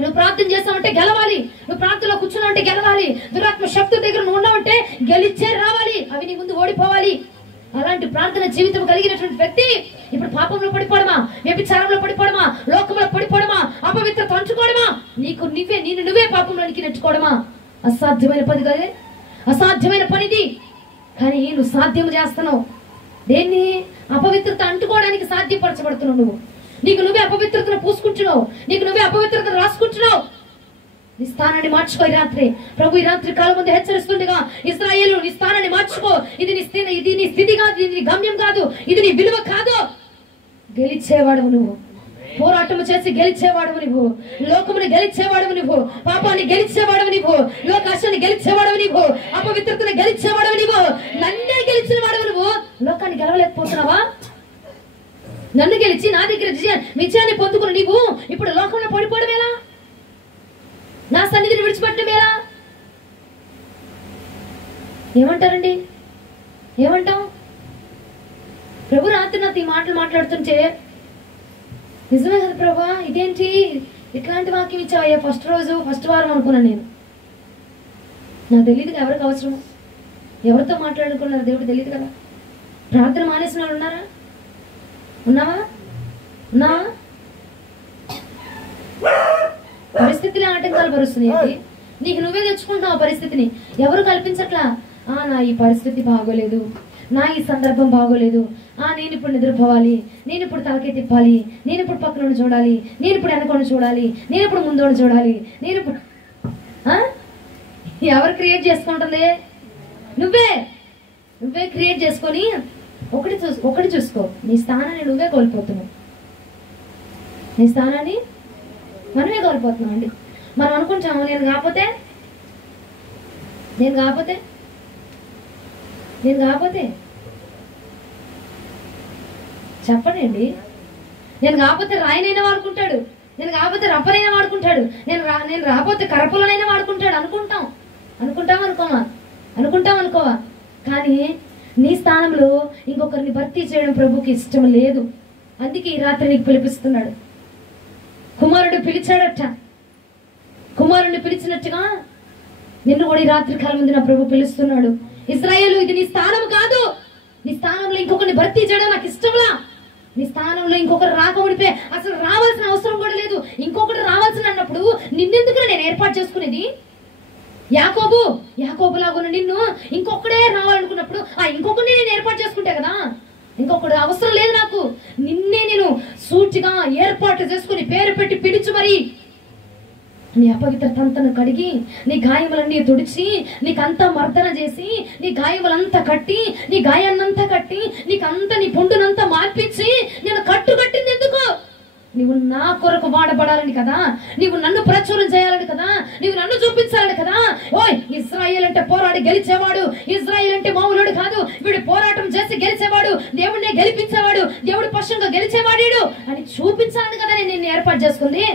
నువ్వు ప్రార్థన చేస్తావంటే గెలవాలి, నువ్వు ప్రార్థనలో కూర్చున్నావంటే గెలవాలి, దురాత్మ శక్తుల దగ్గర నువ్వు ఉన్నావంటే గెలిచే రావాలి, అవి నీ ముందు ఓడిపోవాలి. అలాంటి ప్రార్థన జీవితం కలిగినటువంటి వ్యక్తి ఇప్పుడు పాపంలో పడిపోవడమా, వ్యభిచారంలో పడిపోవడమా, లోకంలో పడిపోవడమా, అపవిత్రత అంచుకోవడమా, నిన్ను నువ్వే పాపంలోనికి నెట్టుకోవడమా? అసాధ్యమైన పని కదే, అసాధ్యమైన పనిది. కానీ నువ్వు సాధ్యం చేస్తున్నావు. దేన్ని? అపవిత్రత అంటుకోవడానికి సాధ్యపరచబడుతున్నావు నువ్వు. నీకు నువ్వే అపవిత్రతను పూసుకుంటున్నావు, నీకు నువ్వే అపవిత్రతను రాసుకుంటున్నావు. నీ స్థానాన్ని మార్చుకో. ఈ రాత్రి ప్రభు ఈ రాత్రి కాలం ముందు హెచ్చరిస్తుండగా, ఇశ్రాయేలు నీ స్థానాన్ని మార్చుకో. ఇది నీ స్థితి కాదు, ఇది నీ గమ్యం కాదు, ఇది నీ విలువ కాదు. గెలిచేవాడు నువ్వు, పోరాటము చేసి గెలిచేవాడు నువ్వు, లోకముని గెలిచేవాడు నువ్వు, పాపాన్ని గెలిచేవాడు నువ్వు, లోకాశాన్ని గెలిచేవాడు నువ్వు, అపవిత్రతను గెలిచేవాడు నువ్వు, నన్నే గెలిచిన వాడు నువ్వు. లోకాన్ని గెలవలేకపోతున్నావా? నన్ను గెలిచి నా దగ్గర విజయాన్ని పొందుకుని నీవు ఇప్పుడు లోకంలో పడిపోవడం ఎలా? నా సన్నిధిని విడిచిపెట్టడం ఎలా? ఏమంటారండి? ఏమంటాం? ప్రభు రాత్రి నాతో ఈ మాటలు మాట్లాడుతుంటే, నిజమే కదా ప్రభా, ఇదేంటి ఇట్లాంటి వాక్యం ఇచ్చావయ్యా ఫస్ట్ వారం అనుకున్నాను నేను. నాకు తెలియదు ఎవరికి అవసరం, ఎవరితో మాట్లాడుకున్నారు దేవుడు తెలియదు కదా. ప్రార్థన మానేసిన వాళ్ళు ఉన్నారా? ఉన్నావా? పరిస్థితులే ఆటంకాలు పరుస్తున్నాయి. నీకు నువ్వే తెచ్చుకుంటున్నావు పరిస్థితిని, ఎవరు కల్పించట్లా. నా ఈ పరిస్థితి బాగోలేదు, నా ఈ సందర్భం బాగోలేదు, నేను ఇప్పుడు నిద్రపోవాలి, నేను ఇప్పుడు తలకే తిప్పాలి, నేను ఇప్పుడు పక్కన చూడాలి, నేను ఇప్పుడు వెనకొని చూడాలి, నేను ఇప్పుడు ముందు చూడాలి, నేను ఇప్పుడు ఎవరు క్రియేట్ చేసుకుంటుంది? నువ్వే క్రియేట్ చేసుకొని ఒకటి చూసుకో. నీ స్థానాన్ని నువ్వే కోల్పోతున్నావు. నీ స్థానాన్ని మనమే కోల్పోతున్నాం అండి. మనం అనుకుంటాము నేను కాకపోతే చెప్పండి అండి. నేను కాకపోతే రాయినైనా వాడుకుంటాడు, నేను కాకపోతే రబ్బరైనా వాడుకుంటాడు, నేను రాకపోతే కరపులనైనా వాడుకుంటాడు. అనుకుంటాం అనుకోవా? కానీ నీ స్థానంలో ఇంకొకరిని భర్తీ చేయడం ప్రభుకి ఇష్టం లేదు. అందుకే ఈ రాత్రి నీకు పిలిపిస్తున్నాడు. కుమారుడు పిలిచాడట, కుమారుడిని పిలిచినట్టుగా నిన్ను కూడా ఈ రాత్రి కాలం ముందు నా ప్రభు పిలుస్తున్నాడు. ఇశ్రాయేలు, ఇది నీ స్థానం కాదు. నీ స్థానంలో ఇంకొకరిని భర్తీ చేయడం నాకు ఇష్టంలా. నీ స్థానంలో ఇంకొకరు రాకముడిపే అసలు రావాల్సిన అవసరం కూడా లేదు. ఇంకొకటి రావాల్సిన అన్నప్పుడు నిన్నెందుకు నేను ఏర్పాటు చేసుకునేది? యాకోబు లాగా నిన్ను ఇంకొకడే రావాలనుకున్నప్పుడు ఇంకొకరిని నేను ఏర్పాటు చేసుకుంటా కదా. ఇంకొకటి అవసరం లేదు నాకు. నిన్నే నేను సూటిగా ఏర్పాటు చేసుకుని పేరు పెట్టి పిలిచి మరి నీ అపవిత్రతంతను కడిగి, నీ గాయములన్నీ తుడిచి, నీకంతా మర్దన చేసి, నీ గాయములంతా కట్టి, నీ గాయాన్నంతా కట్టి, నీకంతా నీ పుండునంతా మార్పించి నేను కట్టింది ఎందుకు? నీవు నా కొరకు వాడబడాలని కదా, నీవు నన్ను ప్రచురం చేయాలని కదా, నీవు నన్ను చూపించాలని కదా. ఓయ్, ఇశ్రాయేల్ అంటే పోరాడి గెలిచేవాడు, ఇశ్రాయేల్ అంటే మామూలుడు కాదు, వీడు పోరాటం చేసి గెలిచేవాడు, దేవుడినే గెలిపించేవాడు, దేవుడి పక్షంగా గెలిచేవాడు అని చూపించాలని కదా నేను నిన్ను ఏర్పాటు చేసుకుంది.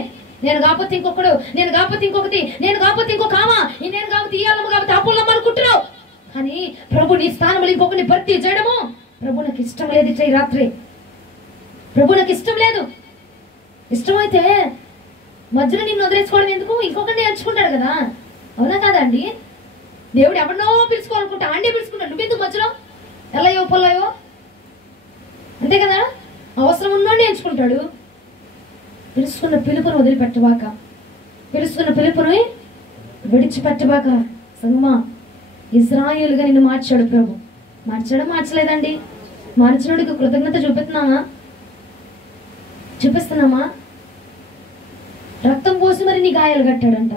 నేను కాకపోతే ఇంకొకడు, నేను కాకపోతే ఇంకొకటి, నేను కాకపోతే ఇంకొక ఆమా, నేను కాకపోతే ఈ అల్లమ్మ కాకపోతే అప్పులమ్మ అనుకుంటున్నావు. కానీ ప్రభు నీ స్థానంలో ఇంకొకరిని భర్తీ చేయడము ప్రభు నాకు ఇష్టం లేదు. ఈ రాత్రి ప్రభు నాకు ఇష్టం లేదు. ఇష్టమైతే మధ్యలో నిన్ను వదిలేసుకోవడం ఎందుకు? ఇంకొకరిని ఎంచుకుంటాడు కదా, అవునా కాదండి? దేవుడు ఎవరినో పిలుచుకోవాలనుకుంటా ఆండే పిలుచుకుంటాడు, నువ్వెందుకు మధ్యలో ఎల్లయో పొల్లయో? అంతే కదా, అవసరం ఉన్నోడిని ఎంచుకుంటాడు. పిలుచుకున్న పిలుపును వదిలిపెట్టబాక, పిలుచుకున్న పిలుపుని విడిచిపెట్టబాక. సంగమా, ఇశ్రాయేలుగా నిన్ను మార్చాడు ప్రభు. మార్చలేదండి? మార్చినోడికి కృతజ్ఞత చూపిస్తున్నామా? రక్తం పోసి మరి నీ గాయాలు కట్టాడంట,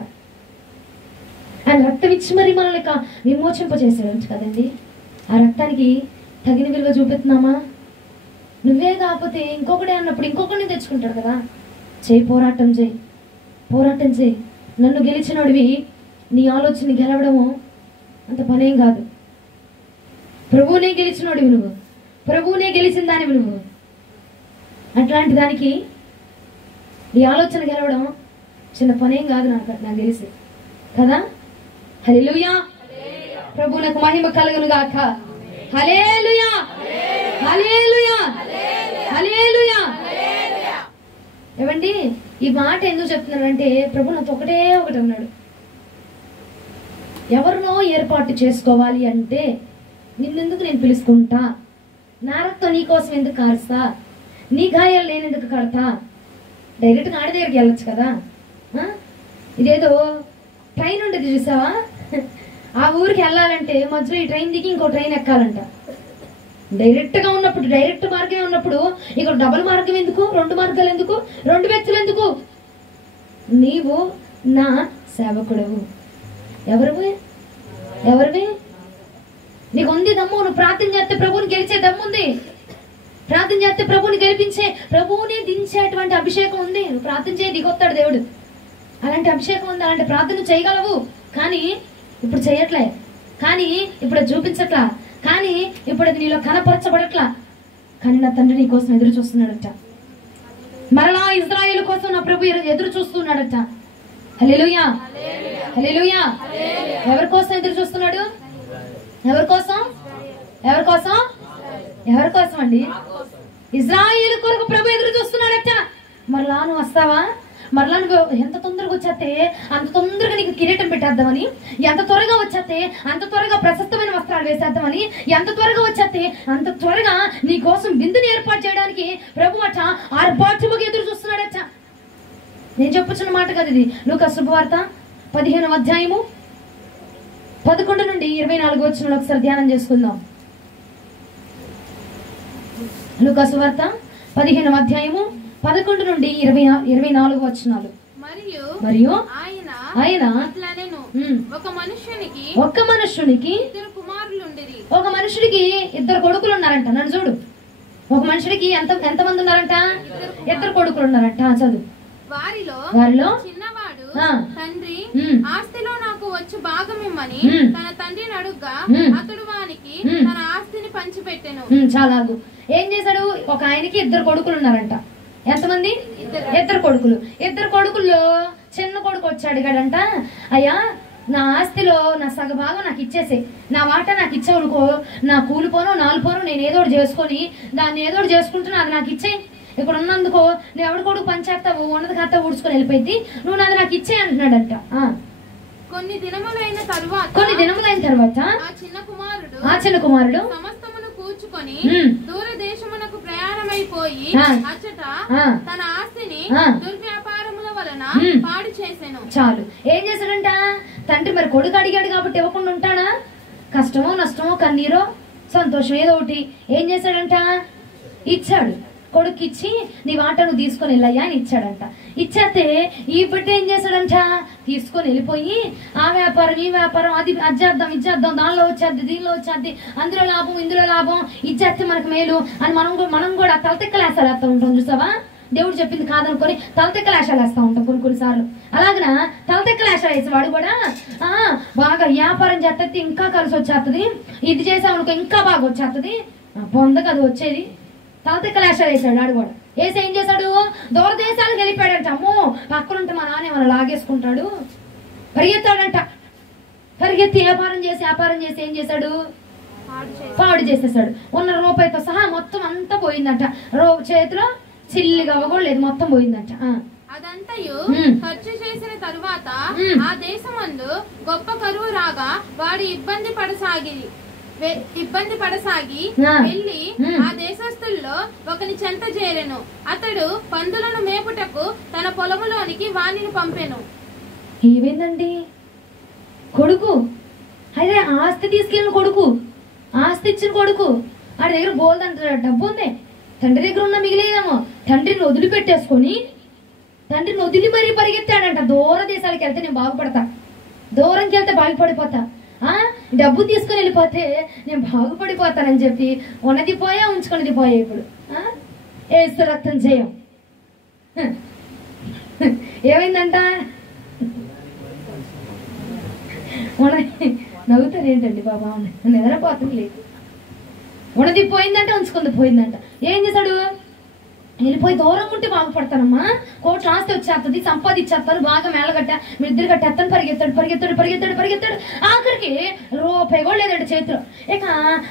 ఆయన రక్తం ఇచ్చి మరి మనల్ని విమోచింపజేశాడంట కదండి. ఆ రక్తానికి తగిన విలువ చూపిస్తున్నామా? నువ్వే కాకపోతే ఇంకొకటి అన్నప్పుడు ఇంకొకరిని తెచ్చుకుంటాడు కదా. పోరాటం చేయి. నన్ను గెలిచినోడివి నీ ఆలోచన గెలవడము అంత పనేం కాదు. ప్రభువునే గెలిచినోడివి నువ్వు, ప్రభువునే గెలిచిన దానివి నువ్వు. అట్లాంటి దానికి నీ ఆలోచన గెలవడం చిన్న పనేం కాదు నాకు తెలిసి కదా. హల్లెలూయా, ప్రభువునకు మహిమ కలుగును గాక. హల్లెలూయా, హల్లెలూయా, హల్లెలూయా. ఏమండి, ఈ మాట ఎందుకు చెప్తున్నానంటే ప్రభు నాతో ఒకటి అన్నాడు. ఎవరినో ఏర్పాటు చేసుకోవాలి అంటే నిన్నెందుకు నేను పిలుచుకుంటా? నా రక్తం నీ కోసం ఎందుకు కారుస్తా? నీ గాయాలు నేను ఎందుకు కడతా? డైరెక్ట్గా ఆడి దగ్గరికి వెళ్ళొచ్చు కదా. ఇదేదో ట్రైన్ ఉండేది చూసావా, ఆ ఊరికి వెళ్ళాలంటే మధ్యలో ఈ ట్రైన్ దిగి ఇంకో ట్రైన్ ఎక్కాలంట. డైరెక్ట్ గా ఉన్నప్పుడు, డైరెక్ట్ మార్గమే ఉన్నప్పుడు ఇక్కడ డబుల్ మార్గం ఎందుకు? 2 మార్గాలు ఎందుకు? 2 వ్యక్తులు ఎందుకు? నీవు నా సేవకుడవు. ఎవరివి? నీకు ఉంది దమ్ము. నువ్వు ప్రార్థన చేస్తే ప్రభువుని గెలిచే దమ్ము ఉంది. ప్రార్థన చేస్తే ప్రభువుని గెలిపించే, ప్రభువుని దించేటువంటి అభిషేకం ఉంది. నువ్వు ప్రార్థన చేయి, దిగొస్తాడు దేవుడు. అలాంటి అభిషేకం ఉంది. అలాంటి ప్రార్థన చేయగలవు. కానీ ఇప్పుడు చేయట్లే, కానీ ఇప్పుడు చూపించట్లా, కానీ ఇప్పుడు అది నీలో కనపరచబడట్లా. కానీ నా తండ్రి నీ కోసం ఎదురు చూస్తున్నాడట. మరలా ఇజ్రాయేలు కోసం నా ప్రభు ఎదురు చూస్తున్నాడట. హల్లెలూయా, హల్లెలూయా. ఎవరి కోసం ఎదురు చూస్తున్నాడు? ఎవరి కోసం? అండి? ఇజ్రాయేలు కొరకు ప్రభు ఎదురు చూస్తున్నాడట. మరలా నువ్వు వస్తావా? మరలా నువ్వు ఎంత తొందరగా వచ్చేస్తే అంత తొందరగా నీకు కిరీటం పెట్టేద్దామని, ఎంత త్వరగా వచ్చేస్తే అంత త్వరగా ప్రశస్తమైన వస్త్రాలు వేసేద్దామని, ఎంత త్వరగా వచ్చేస్తే అంత త్వరగా నీ కోసం విందుని ఏర్పాటు చేయడానికి ప్రభు అట ఆర్భాటముగా ఎదురు చూస్తున్నాడట. నేను చెప్పుచున్న మాట కదా ఇది. లూకా శుభవార్త 15వ అధ్యాయము 11 నుండి 24 వచనాలు ఒకసారి ధ్యానం చేసుకుందాం. లూకా శుభవార్త 15వ అధ్యాయము 11 నుండి 24 వచనాలు. మరియు ఆయన ఒక మనుష్యునికి 2 కొడుకులు ఉన్నారంట. నన్ను చూడు. ఒక మనుషుడికి ఎంతమంది ఉన్నారంట? 2 కొడుకులు ఉన్నారంట. చదువు. వారిలో చిన్నవాడు తండ్రి ఆస్తిలో నాకు వచ్చి భాగం ఇమ్మని తన తండ్రిని అడుగ్గా అతడు వానికి తన ఆస్తిని పంచిపెట్టెను. చాలా. ఏం చేశాడు? ఒక ఆయనకి 2 కొడుకులు ఉన్నారంట. ఎంతమంది? 2 కొడుకులు. 2 కొడుకుల్లో చిన్న కొడుకు వచ్చాడు అడిగాడంట, అయ్యా నా ఆస్తిలో నా సగభాగం నాకు ఇచ్చేసే, నా వాటా నాకు ఇచ్చావునుకో, నా కూలిపోను నాలుపోను నేను ఏదోటి చేసుకొని దాన్ని ఏదోటి చేసుకుంటున్నా, అది నాకు ఇచ్చేయి. ఇక్కడ ఉన్నందుకో నువ్వు ఎవరి కొడుకు పనిచేస్తావు, ఉన్నది ఖాతా ఊడ్చుకొని వెళ్ళిపోయింది, నువ్వు నాది నాకు ఇచ్చే అంటున్నాడంట. కొన్ని దినములైన తర్వాత ఆ చిన్న కుమారుడు సమస్తమును కూర్చుకొని దూరదేశమునకు ప్రయాణమైపోయి అచ్చట తన ఆస్తిని దుర్వ్యాపారముల వలన పాడు చేసెను. చాలు. ఏం చేశాడంట? తండ్రి మరి కొడుకు అడిగాడు కాబట్టి ఇవ్వకుండా ఉంటాడా? కష్టమో నష్టమో కన్నీరో సంతోషం ఏదో ఒకటి ఏం చేశాడంట? ఇచ్చాడు. కొడుకు ఇచ్చి నీ వాటను తీసుకొని వెళ్ళయ్యా అని ఇచ్చాడంట. ఇచ్చేస్తే ఈ బిడ్డ ఏం చేశాడంట? తీసుకొని వెళ్ళిపోయి ఆ వ్యాపారం ఈ వ్యాపారం, అది అజ్జేద్దాం ఇచ్చేద్దాం, దానిలో వచ్చేద్ది దీనిలో వచ్చేద్ది, అందులో లాభం ఇందులో లాభం, ఇచ్చేస్తే మనకు మేలు అని మనం కూడా తలతెక్కలేసాలు వేస్తూ ఉంటాం. చూసావా? దేవుడు చెప్పింది కాదనుకొని తలతెక్కలేసాలు వేస్తూ ఉంటాం కొన్నిసార్లు. అలాగన తలతెక్కలేసాలు వేసి వాడు కూడా బాగా వ్యాపారం చేస్తే ఇంకా కలిసి వచ్చేస్తుంది, ఇది చేసామనుకో ఇంకా బాగా వచ్చేస్తుంది, పొందకు అది వచ్చేది. తలతెక్కలేసాలు వేసాడు వాడు కూడా. వేసి ఏం చేశాడు? దూరదేశాలకు వెళ్ళిపోయాడంట. అమ్మో పక్కనుంటే మా నాన్న ఏమన్నా లాగేసుకుంటాడు, పరిగెత్తాడంట. పరిగెత్తి వ్యాపారం చేసి ఏం చేశాడు? పాడు చేసేసాడు. ఉన్న రూపాయితో సహా మొత్తం అంతా పోయిందంట. చేతిలో చిల్లిగా కూడా లేదు, మొత్తం పోయిందంట. అదంతయు ఖర్చు చేసిన తరువాత ఆ దేశమందు గొప్ప కరువు రాగా వాడు ఇబ్బంది పడసాగి వెళ్ళి ఆ దేశస్తుల్లో ఒకని చెంత చేరెను. అతడు పందులను మేపుటకు తన పొలములోనికి వాణిని పంపెను. ఏమైందండి? కొడుకు అదే ఆస్తి తీసుకెళ్ళిన కొడుకు, ఆస్తి ఇచ్చిన కొడుకు, ఆడి దగ్గర బోల్డ్ అంటాడు, డబ్బు ఉంది, తండ్రి దగ్గర ఉన్న మిగిలేదేమో, తండ్రిని వదిలిపెట్టేసుకొని తండ్రిని వదిలి మరీ పరిగెత్తాడంట. దూర దేశాలకు వెళ్తే నేను బాగుపడతా, దూరంకి వెళ్తే బాగుపడిపోతా, డబ్బు తీసుకుని వెళ్ళిపోతే నేను బాగుపడిపోతానని చెప్పి ఉన్నది పోయా ఉంచుకున్నది పోయా. ఇప్పుడు ఏసు రక్తం చేయం. ఏమైందంట? నవ్వుతారు ఏంటండి బాబా? నిద్రపోతుంది లేదు. ఉన్నది పోయిందంటే ఉంచుకుంది పోయిందంట. ఏం చేశాడు? వెళ్ళిపోయి దూరం ఉంటే బాగుపడతానమ్మా, కోట్లు ఆస్తి వచ్చేస్తుంది, సంపాదించేస్తాను, బాగా మేళగట్ట మీరు ఇద్దరు కట్టేస్తాను. పరిగెత్తాడు. ఆఖరికి రూపాయి కూడా లేదండి చేతిలో. ఇక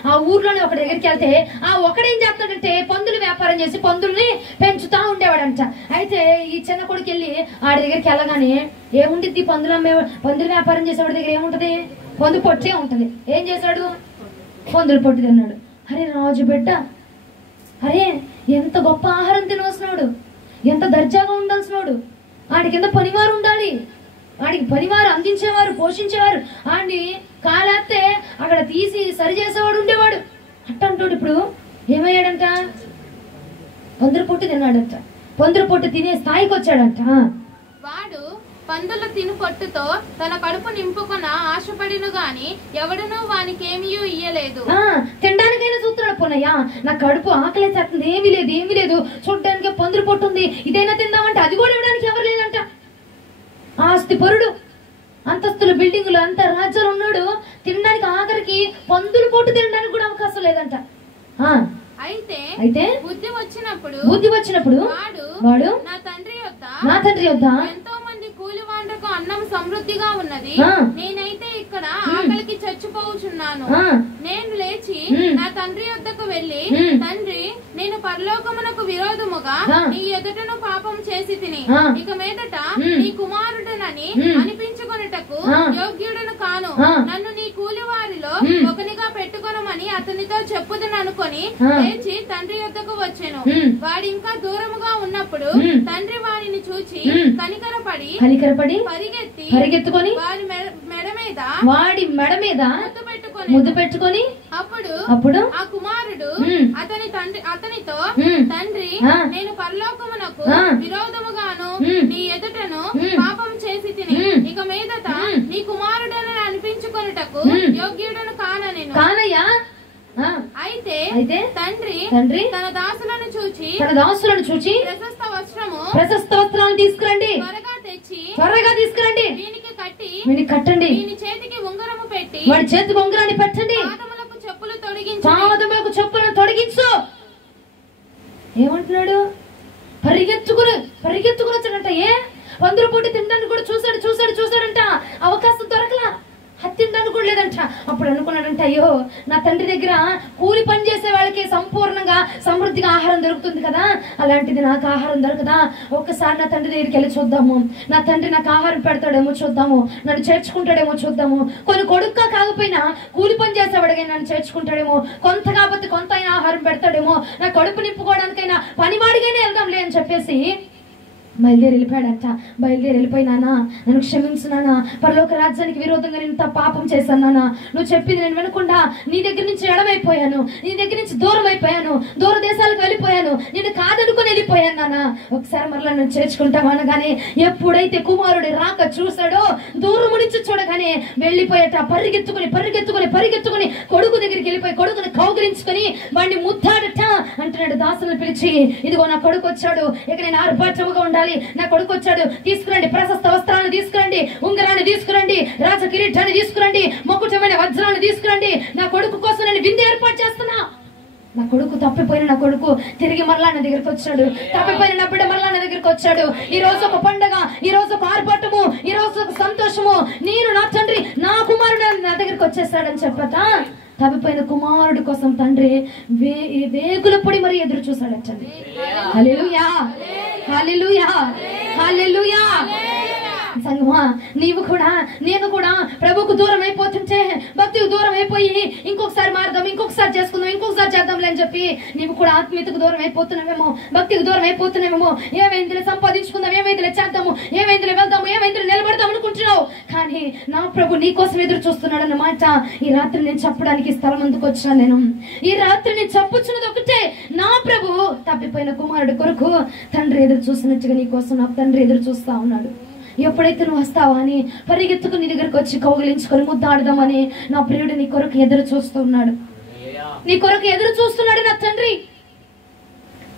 ఆ ఊర్లోనే ఒక దగ్గరికి వెళ్తే ఆ ఒకడేం చేస్తాడంటే పందులు వ్యాపారం చేసి పందుల్ని పెంచుతా ఉండేవాడంట. అయితే ఈ చిన్న కొడుకు వెళ్ళి ఆడి దగ్గరికి వెళ్ళగానే ఏముంటుంది? పందులు వ్యాపారం చేసేవాడి దగ్గర ఏముంటది? పందు పొట్టే ఉంటది. ఏం చేశాడు? పందులు పొట్టి తిన్నాడు. అరే రాజు బిడ్డ, అరే ఎంత గొప్ప ఆహారం తినవలసినవాడు, ఎంత దర్జాగా ఉండాల్సినవాడు, ఆడి కింద పనివారు ఉండాలి, ఆడికి పనివారు అందించేవారు పోషించేవారు, ఆడిని కాలేస్తే అక్కడ తీసి సరి చేసేవాడు ఉండేవాడు. అట్టంటోడు ఇప్పుడు ఏమయ్యాడంట? పందుల పొట్టు తిన్నాడంట. పందుల పొట్టు తినే స్థాయికి వచ్చాడంట. వాడు పందుల తిను పొట్టుతో తన కడుపు నింపుకున్న ఆశపడిను గాని ఎవడునూ వానికేమీ ఇయ్యలేదు. తినడానికైనా చూస్తున్నాడు. పోనయ్యా నా కడుపు ఆకలి చేస్తుంది, ఏమీ లేదు, చూడడానికి పందుల పొట్టు ఉంది, ఇదైనా తిందామంటే అది కూడా ఇవ్వడానికి ఎవరు లేదంట. ఆస్తి పరుడు, అంతస్తులు బిల్డింగులు అంత రాజ్యాలు ఉన్నాడు, తినడానికి ఆఖరికి పందుల పొట్టు తినడానికి కూడా అవకాశం లేదంట. అయితే బుద్ధి వచ్చినప్పుడు వాడు నా తండ్రి యొద్ద ఎంతో మంది కూలివాండ్రకు అన్నం సమృద్ధిగా ఉన్నది, నేనైతే ఇక్కడ ఆకలికి చచ్చిపోవుచున్నాను. నేను లేచి నా తండ్రి యొద్దకు వెళ్లి, తండ్రి, నేను పరలోకమునకు విరోధముగా నీ ఎదుటను పాపం చేసి తిని ఇక మీదట నీ కుమారుడనని అనిపించుకొనుటకు యోగ్యుడను కాను. నన్ను నీ కూలివారిలో ఒకనిగా పెట్టుకొనమని అతనితో చెప్పుదని అనుకొని లేచి తండ్రి యొద్దకు వచ్చెను. వాడి ఇంకా దూరముగా ఉన్నప్పుడు తండ్రి వాడిని చూచి కనికరపడి పరిగెత్తుకొని వాడి మెడ మీద ముద్దు పెట్టుకొని అప్పుడు ఆ కుమారుడు అతనితో, తండ్రి, నేను పరలోకమునకు విరోధముగాను నీ ఎదుటను పాపం చేసి తిని ఇక మీదట నీ కుమారుడని అనిపించుకొనుటకు యోగ్యుడను కానయ్యా. అయితే తండ్రి తన దాసులను చూచి ప్రశస్త వస్త్రాలను తీసుకురండి, త్వరగా తీసుకురండి, వీనికి కట్టండి, వీని చేతికి ఉంగరము పెట్టి వాడి చేతికి ఉంగరాన్ని పెట్టండి, పాదములకు చెప్పులను తొడిగించు. ఏమంటున్నాడు? పరిగెత్తుకుని వచ్చాడంట. పందుల పొట్టు తినడానికి కూడా చూసాడంట. అవకాశం దొరకలా, తినడానికి కూడా లేదంట. అప్పుడు అనుకున్నాడంట, అయ్యో నా తండ్రి దగ్గర కూలి పని చేసే వాళ్ళకి సంపూర్ణంగా సమృద్ధిగా ఆహారం దొరుకుతుంది కదా, అలాంటిది నాకు ఆహారం దొరకదా? ఒక్కసారి నా తండ్రి దగ్గరికి వెళ్ళి చూద్దాము, నా తండ్రి నాకు ఆహారం పెడతాడేమో చూద్దాము, నన్ను చేర్చుకుంటాడేమో చూద్దాము, కొన్ని కొడుక్క కాకపోయినా కూలి పని చేసేవాడిగా నన్ను చేర్చుకుంటాడేమో, కొంత కాకపోతే కొంత అయినా ఆహారం పెడతాడేమో, నా కడుపు నింపుకోవడానికైనా పనివాడిగానే వెళ్దాంలే అని చెప్పేసి బయలుదేరి వెళ్ళిపోయి, నాన్న నన్ను క్షమించు నాన్న, పరలోక రాజ్యానికి విరోధంగా నేను పాపం చేశాను నాన్న, నువ్వు చెప్పింది నేను వినకుండా నీ దగ్గర నుంచి ఎడమైపోయాను, నీ దగ్గర నుంచి దూరం అయిపోయాను, దూర దేశాలకు వెళ్ళిపోయాను, నేను కాదనుకుని వెళ్ళిపోయాను నాన్న, ఒకసారి మరలా నన్ను చేర్చుకుంటావు అనగానే ఎప్పుడైతే కుమారుడు రాక చూశాడో దూరం నుంచి చూడగానే వెళ్ళిపోయేట పరిగెత్తుకుని కొడుకు దగ్గరికి వెళ్ళిపోయి కొడుకుని కౌగిలించుకొని వాడిని ముద్దాడట. అంటున్నాడు దాసులను పిలిచి, ఇదిగో నా కొడుకు వచ్చాడు, ఇక నేను ఆర్భాటముగా ఉండాలి, నా కొడుకు వచ్చాడు, తీసుకురండి, ప్రశస్త వస్త్రాలను తీసుకురండి, ఉంగరాన్ని తీసుకురండి, రాజ కిరీటాన్ని తీసుకురండి, మొక్కుటమైన వజ్రాన్ని తీసుకురండి, నా కొడుకు కోసం నేను విందు ఏర్పాటు చేస్తున్నా. నా కొడుకు తప్పిపోయిన నా కొడుకు తిరిగి మరలా నా దగ్గరికి వచ్చాడు, తప్పిపోయిన నా బిడ్డ మరలా నా దగ్గరికి వచ్చాడు. ఈ రోజు ఒక పండుగ, ఈ రోజు ఒక ఆర్భాటము, ఈ రోజు ఒక సంతోషము, నేను నా తండ్రి నా కుమారుడు నా దగ్గరికి వచ్చేసాడని చెప్పట. తప్పిపోయిన కుమారుడి కోసం తండ్రి వేగుల పొడి మరి ఎదురు చూసాడటండి. హల్లెలూయా, హల్లెలూయా, హల్లెలూయా. సంగమా, నేను కూడా ప్రభుకు దూరం అయిపోతుంటే, భక్తికి దూరం అయిపోయి ఇంకొకసారి మారదాం, ఇంకొకసారి చేసుకుందాం, ఇంకొకసారి చేద్దాంలే అని చెప్పి నీవు కూడా ఆత్మీయతకు దూరం అయిపోతున్నావేమో, భక్తికి దూరం అయిపోతున్నావేమో, ఏమైందిలే సంపాదించుకుందాం, ఏమైందిలే చేద్దాము, ఏమైందిలే వెళ్దాము, ఏమైందిలే నిలబడదాం అనుకుంటున్నావు. కానీ నా ప్రభు నీ కోసం ఎదురు చూస్తున్నాడు అన్నమాట. ఈ రాత్రి నేను చెప్పడానికి స్థలం అందుకు వచ్చాను. నేను ఈ రాత్రి నేను చెప్పుచున్నది ఒకటే, నా ప్రభు తప్పిపోయిన కుమారుడు కొరకు తండ్రి ఎదురు చూసినట్టుగా నీ కోసం నా తండ్రి ఎదురు చూస్తా ఉన్నాడు. ఎప్పుడైతే నువ్వు వస్తావా అని పరిగెత్తుకు నీ దగ్గరకు వచ్చి కౌగిలించుకొని ముద్దాడదామని నా ప్రియుడు నీ కొరకు ఎదురు చూస్తున్నాడు, నీ కొరకు ఎదురు చూస్తున్నాడు నా తండ్రి.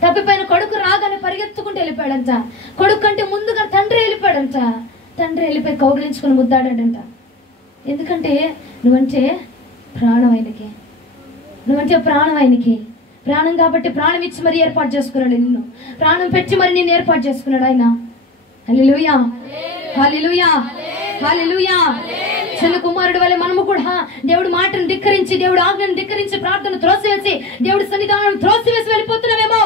తప్పిపోయిన కొడుకు రాగానే పరిగెత్తుకుంటూ వెళ్ళిపోయాడంట. కొడుకు కంటే ముందుగా తండ్రి వెళ్ళిపోయాడంట. తండ్రి వెళ్ళిపోయి కౌగిలించుకొని ముద్దాడాడంట. ఎందుకంటే నువ్వంటే ప్రాణం ఆయనకి, నువ్వంటే ప్రాణం ఆయనకి. ప్రాణం కాబట్టి ప్రాణం ఇచ్చి మరి ఏర్పాటు చేసుకున్నాడు నిన్ను, ప్రాణం పెట్టి మరి నిన్ను ఏర్పాటు చేసుకున్నాడు ఆయన. హల్లెలూయా, హల్లెలూయా, హల్లెలూయా. చిన్న కుమారుడు వల్లే మనము కూడా దేవుడి మాటను ధిక్కరించి, దేవుడి ఆజ్ఞను ధిక్కరించి, ప్రార్థన త్రోసివేసి, దేవుడి సన్నిధానం త్రోసివేసి వెళ్ళిపోతున్నామేమో.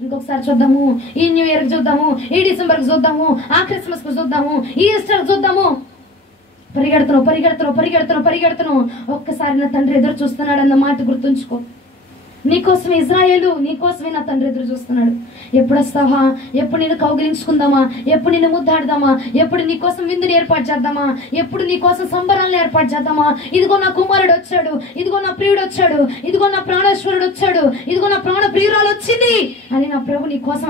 ఇంకొకసారి చూద్దాము, ఈ న్యూ ఇయర్ చూద్దాము, ఈ డిసెంబర్ కు చూద్దాము, ఆ క్రిస్మస్ కు చూద్దాము, ఈ ఈస్టర్ చూద్దాము. పరిగెడుతున్నావు. ఒక్కసారి నా తండ్రి ఎదురు చూస్తున్నాడు అన్న మాట గుర్తుంచుకో. నీకోసం ఇజ్రాయేలు, నీకోసమే నా తండ్రి ఎదురు చూస్తున్నాడు. ఎప్పుడు వస్తావా? ఎప్పుడు నేను కౌగిలించుకుందామా? ఎప్పుడు నిన్ను ముద్దాడదామా? ఎప్పుడు నీకోసం విందుని ఏర్పాటు చేద్దామా? ఎప్పుడు నీకోసం సంబరాలను ఏర్పాటు చేద్దామా? ఇదిగో నా కుమారుడు వచ్చాడు, ఇదిగో నా ప్రియుడు వచ్చాడు, ఇదిగో నా ప్రాణేశ్వరుడు వచ్చాడు, ఇదిగో నా ప్రాణ ప్రియురాలు వచ్చింది అని నా ప్రభు నీ కోసం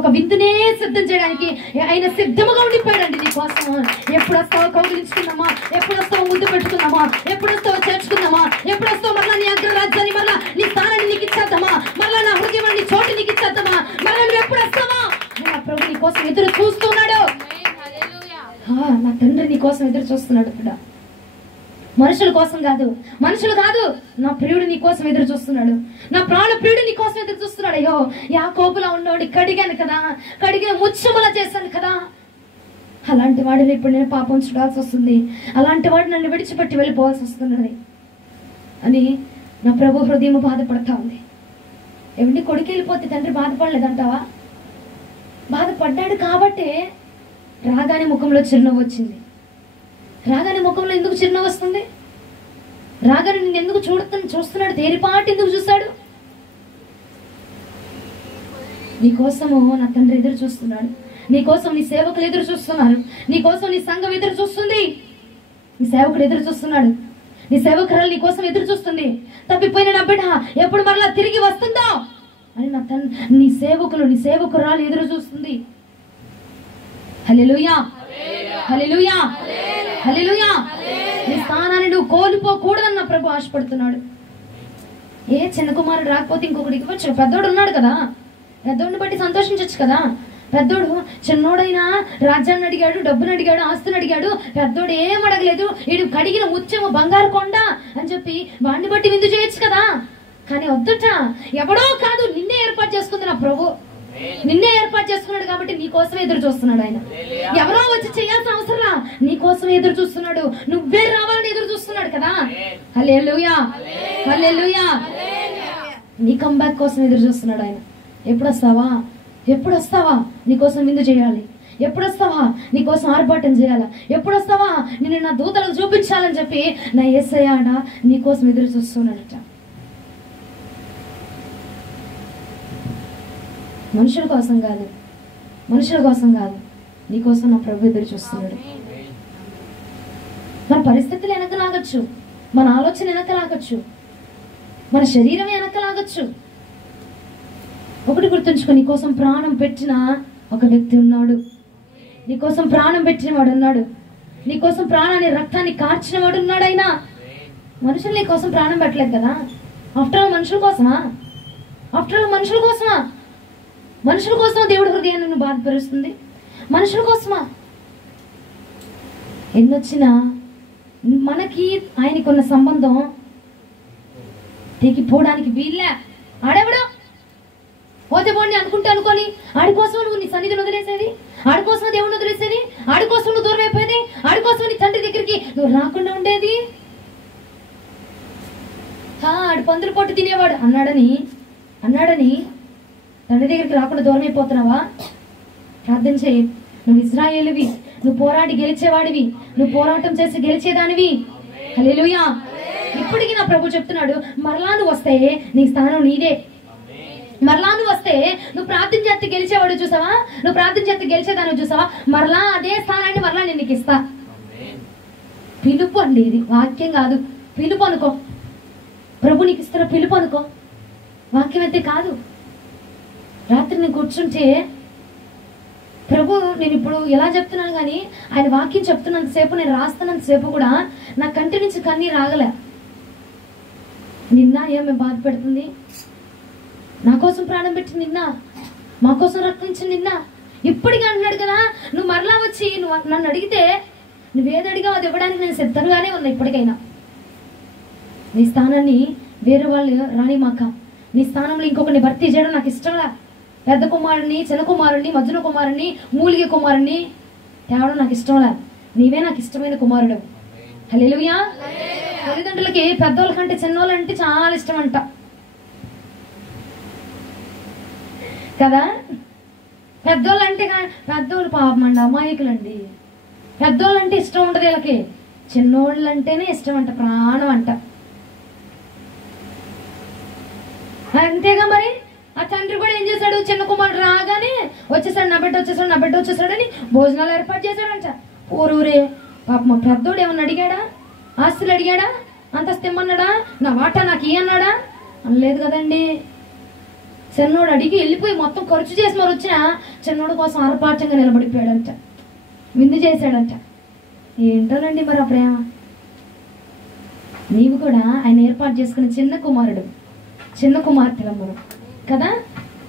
ఒక విందునే సిద్ధం చేయడానికి ఆయన సిద్ధముగా ఉండిపోయాడండి నీ కోసం. ఎప్పుడు వస్తావో కౌగిలించుకుందామా? ఎప్పుడు వస్తావో ముద్దు పెట్టుకుందామా? ఎప్పుడు వస్తావో చేర్చుకుందామా? ఎప్పుడు వస్తావో మరలా నీ అగ్రరాజ్యాన్ని, మరలా నీ స్థానాన్ని నీకు ఇచ్చేద్దామా? మరలా నా హృదయాన్ని చోటు నీకు ఇచ్చేద్దామా? మరలా నువ్వు ఎప్పుడు వస్తావా? నా ప్రభు నీ కోసం ఎదురు చూస్తున్నాడు. నా తండ్రి నీ కోసం ఎదురు చూస్తున్నాడు కూడా. మనుషుల కోసం కాదు, మనుషులు కాదు, నా ప్రియుడు నీ కోసం ఎదురు చూస్తున్నాడు. నా ప్రాణ ప్రియుడు నీ కోసం ఎదురు చూస్తున్నాడు. అయ్యో యాకోబులా ఉన్నవాడి కడిగాను కదా, కడిగిన ముచ్చములా చేశాను కదా, అలాంటి వాడిని ఇప్పుడు నేను పాపం చూడాల్సి వస్తుంది, అలాంటి వాడు నన్ను విడిచిపెట్టి వెళ్ళిపోవాల్సి వస్తున్నది అని నా ప్రభు హృదయం బాధపడతా ఉంది. ఏమంటే కొడుకు వెళ్ళిపోతే తండ్రి బాధపడలేదంటావా? బాధపడ్డాడు కాబట్టే రాగానే ముఖంలో చిరునవ్వు వచ్చింది. రాగానే ముఖంలో ఎందుకు చిరునవ్వు వస్తుంది? రాగానే నిన్ను ఎందుకు చూస్తున్నాడు? తేరిపాటి ఎందుకు చూస్తాడు? నీకోసము నా తండ్రి ఎదురు చూస్తున్నాడు. నీకోసం నీ సేవకులు ఎదురు చూస్తున్నారు. నీకోసం నీ సంఘం ఎదురు చూస్తుంది. నీ సేవకుడు ఎదురు చూస్తున్నాడు. నీ సేవకురాలు నీ కోసం ఎదురు చూస్తుంది. తప్పిపోయిన నా బిడ్డ ఎప్పుడు మరలా తిరిగి వస్తుందా అని నీ సేవకులు, నీ సేవకురాలు ఎదురు చూస్తుంది. హల్లెలూయా, హల్లెలూయా, హల్లెలూయా. నీ స్థానాన్ని నువ్వు కోల్పోకూడదని నా ప్రభు ఆశపడుతున్నాడు. ఏ చిన్న కుమారుడు రాకపోతే ఇంకొకటి ఇవ్వచ్చు. పెద్దోడు ఉన్నాడు కదా, పెద్దోడిని బట్టి సంతోషించవచ్చు కదా. పెద్దోడు చిన్నోడైనా రాజ్యాన్ని అడిగాడు, డబ్బును అడిగాడు, ఆస్తుని అడిగాడు. పెద్దోడు ఏం అడగలేదు. వీడు కడిగిన ముత్యము బంగారు కొండ అని చెప్పి వాడిని బట్టి విందు చేయొచ్చు కదా. కానీ వద్దుట, ఎవడో కాదు, నిన్నే ఏర్పాటు చేసుకుంది నా ప్రభు. నిన్నే ఏర్పాటు చేసుకున్నాడు కాబట్టి నీ కోసమే ఎదురు చూస్తున్నాడు ఆయన. ఎవరో వచ్చి చేయాల్సిన అవసరంలా, నీ కోసమే ఎదురు చూస్తున్నాడు. నువ్వే రావాలని ఎదురు చూస్తున్నాడు కదా. హల్లెలూయా, హల్లెలూయా. నీ కంబ్యాక్ కోసం ఎదురు చూస్తున్నాడు ఆయన. ఎప్పుడు వస్తావా? ఎప్పుడు వస్తావా? నీకోసం విందు చేయాలి. ఎప్పుడు వస్తావా? నీకోసం ఆర్భాటం చేయాలా? ఎప్పుడు వస్తావా? నిన్ను నా దూతలకు చూపించాలని చెప్పి నా యేసయ్య నీకోసం ఎదురు చూస్తున్నాడట. మనుషుల కోసం కాదు, మనుషుల కోసం కాదు, నీకోసం నా ప్రభు ఎదురు చూస్తున్నాడు. మన పరిస్థితులు వెనక లాగచ్చు, మన ఆలోచన వెనక లాగచ్చు, మన శరీరం వెనక లాగచ్చు. ఒకటి గుర్తుంచుకో, నీకోసం ప్రాణం పెట్టిన ఒక వ్యక్తి ఉన్నాడు. నీకోసం ప్రాణం పెట్టిన వాడు ఉన్నాడు. నీకోసం ప్రాణాన్ని, రక్తాన్ని కార్చిన వాడు ఉన్నాడు. ఆయన మనుషులు నీకోసం ప్రాణం పెట్టలేదు కదా. ఆఫ్టర్ ఆల్ మనుషుల కోసమా? ఆఫ్టర్ ఆల్ మనుషుల కోసమా? మనుషుల కోసం దేవుడి హృదయాన్ని బాధపరుస్తుంది. మనుషుల కోసమా? ఎన్నొచ్చినా మనకి ఆయనకున్న సంబంధం తెగిపోవడానికి వీళ్ళే. ఆడెవడో పోతే పోండి అనుకొని ఆడి కోసం నువ్వు నీ సన్నిధిని వదిలేసేది, ఆడి కోసం దేవుడిని వదిలేసేది, ఆడి కోసం నువ్వు దూరం అయిపోయేది, ఆడి కోసం నీ తండ్రి దగ్గరికి నువ్వు రాకుండా ఉండేది. ఆడి పందులు పొట్టు తినేవాడు అన్నాడని తండ్రి దగ్గరికి రాకుండా దూరం అయిపోతున్నావా? ప్రార్థన చేయి. నువ్వు ఇశ్రాయేలువి, నువ్వు పోరాడి గెలిచేవాడివి, నువ్వు పోరాటం చేసి గెలిచేదానివి. హల్లెలూయా. ఇప్పటికీ నా ప్రభు చెప్తున్నాడు, మరలా నువ్వు వస్తే నీ స్థానం నీదే. మరలా నువ్వు వస్తే నువ్వు ప్రార్థన చేస్తే గెలిచేవాడు చూసావా, నువ్వు ప్రార్థన చేస్తే గెలిచేదాన్ని చూసావా, మరలా అదే స్థానాన్ని మరలా నేను నీకు ఇస్తా. పిలుపు అండి, ఇది వాక్యం కాదు. పిలుపు అనుకో, ప్రభు నీకు ఇస్తున్న పిలుపు అనుకో, వాక్యం అయితే కాదు. రాత్రి నేను కూర్చుంటే ప్రభు, నేను ఇప్పుడు ఎలా చెప్తున్నాను కానీ ఆయన వాక్యం చెప్తున్నంతసేపు, నేను రాస్తున్నంతసేపు కూడా నా కంటి నుంచి కన్నీరు ఆగలే. నిన్న ఏమి బాధ పెడుతుంది? నా కోసం ప్రాణం పెట్టి నిన్న, మా కోసం రక్షించి నిన్న, ఇప్పటికీ అంటున్నాడు కదా, నువ్వు మరలా వచ్చి నువ్వు నన్ను అడిగితే నువ్వేది అడిగావు అది ఇవ్వడానికి నేను సిద్ధంగానే ఉన్నా. ఇప్పటికైనా నీ స్థానాన్ని వేరే వాళ్ళు రానిమాక. నీ స్థానంలో ఇంకొకరిని భర్తీ చేయడం నాకు ఇష్టంలా. పెద్ద కుమారుని, చిన్న కుమారుని, మధ్యన కుమారుని, మూలిగే కుమారుని తేవడం నాకు ఇష్టంలా. నీవే నాకు ఇష్టమైన కుమారుడు. హల్లెలూయా. తల్లిదండ్రులకి పెద్దోళ్ళ కంటే చిన్నోళ్ళు అంటే చాలా ఇష్టం అంట కదా. పెద్దోళ్ళు అంటే, పెద్దోళ్ళు పాపం అండి, అమాయకులండి. పెద్దోళ్ళు అంటే ఇష్టం ఉండదు వీళ్ళకి, చిన్నోళ్ళు అంటేనే ఇష్టం అంట, ప్రాణం అంట. అంతేగా మరి ఆ తండ్రి కూడా ఏం చేశాడు, చిన్న కుమారుడు రాగానే వచ్చేసాడు, నా బిడ్డ వచ్చేసాడని భోజనాలు ఏర్పాటు చేశాడంట. ఊరూరే పాప పెద్దోడు ఏమన్నా అడిగాడా, ఆస్తులు అడిగాడా, అంతస్తు ఇమ్మన్నాడా, నా వాటా నాకు అన్నాడా? అనలేదు కదండి. చిన్నోడు అడిగి వెళ్ళిపోయి మొత్తం ఖర్చు చేసి మరి వచ్చిన చిన్నోడు కోసం ఆర్పాటంగా నిలబడిపోయాడంట, విందు చేశాడంట. ఏంటోనండి మరి ఆ ప్రేమ. నీవు కూడా ఆయన ఏర్పాటు చేసుకున్న చిన్న కుమారుడు, చిన్న కుమార్తెలమ్మను కదా,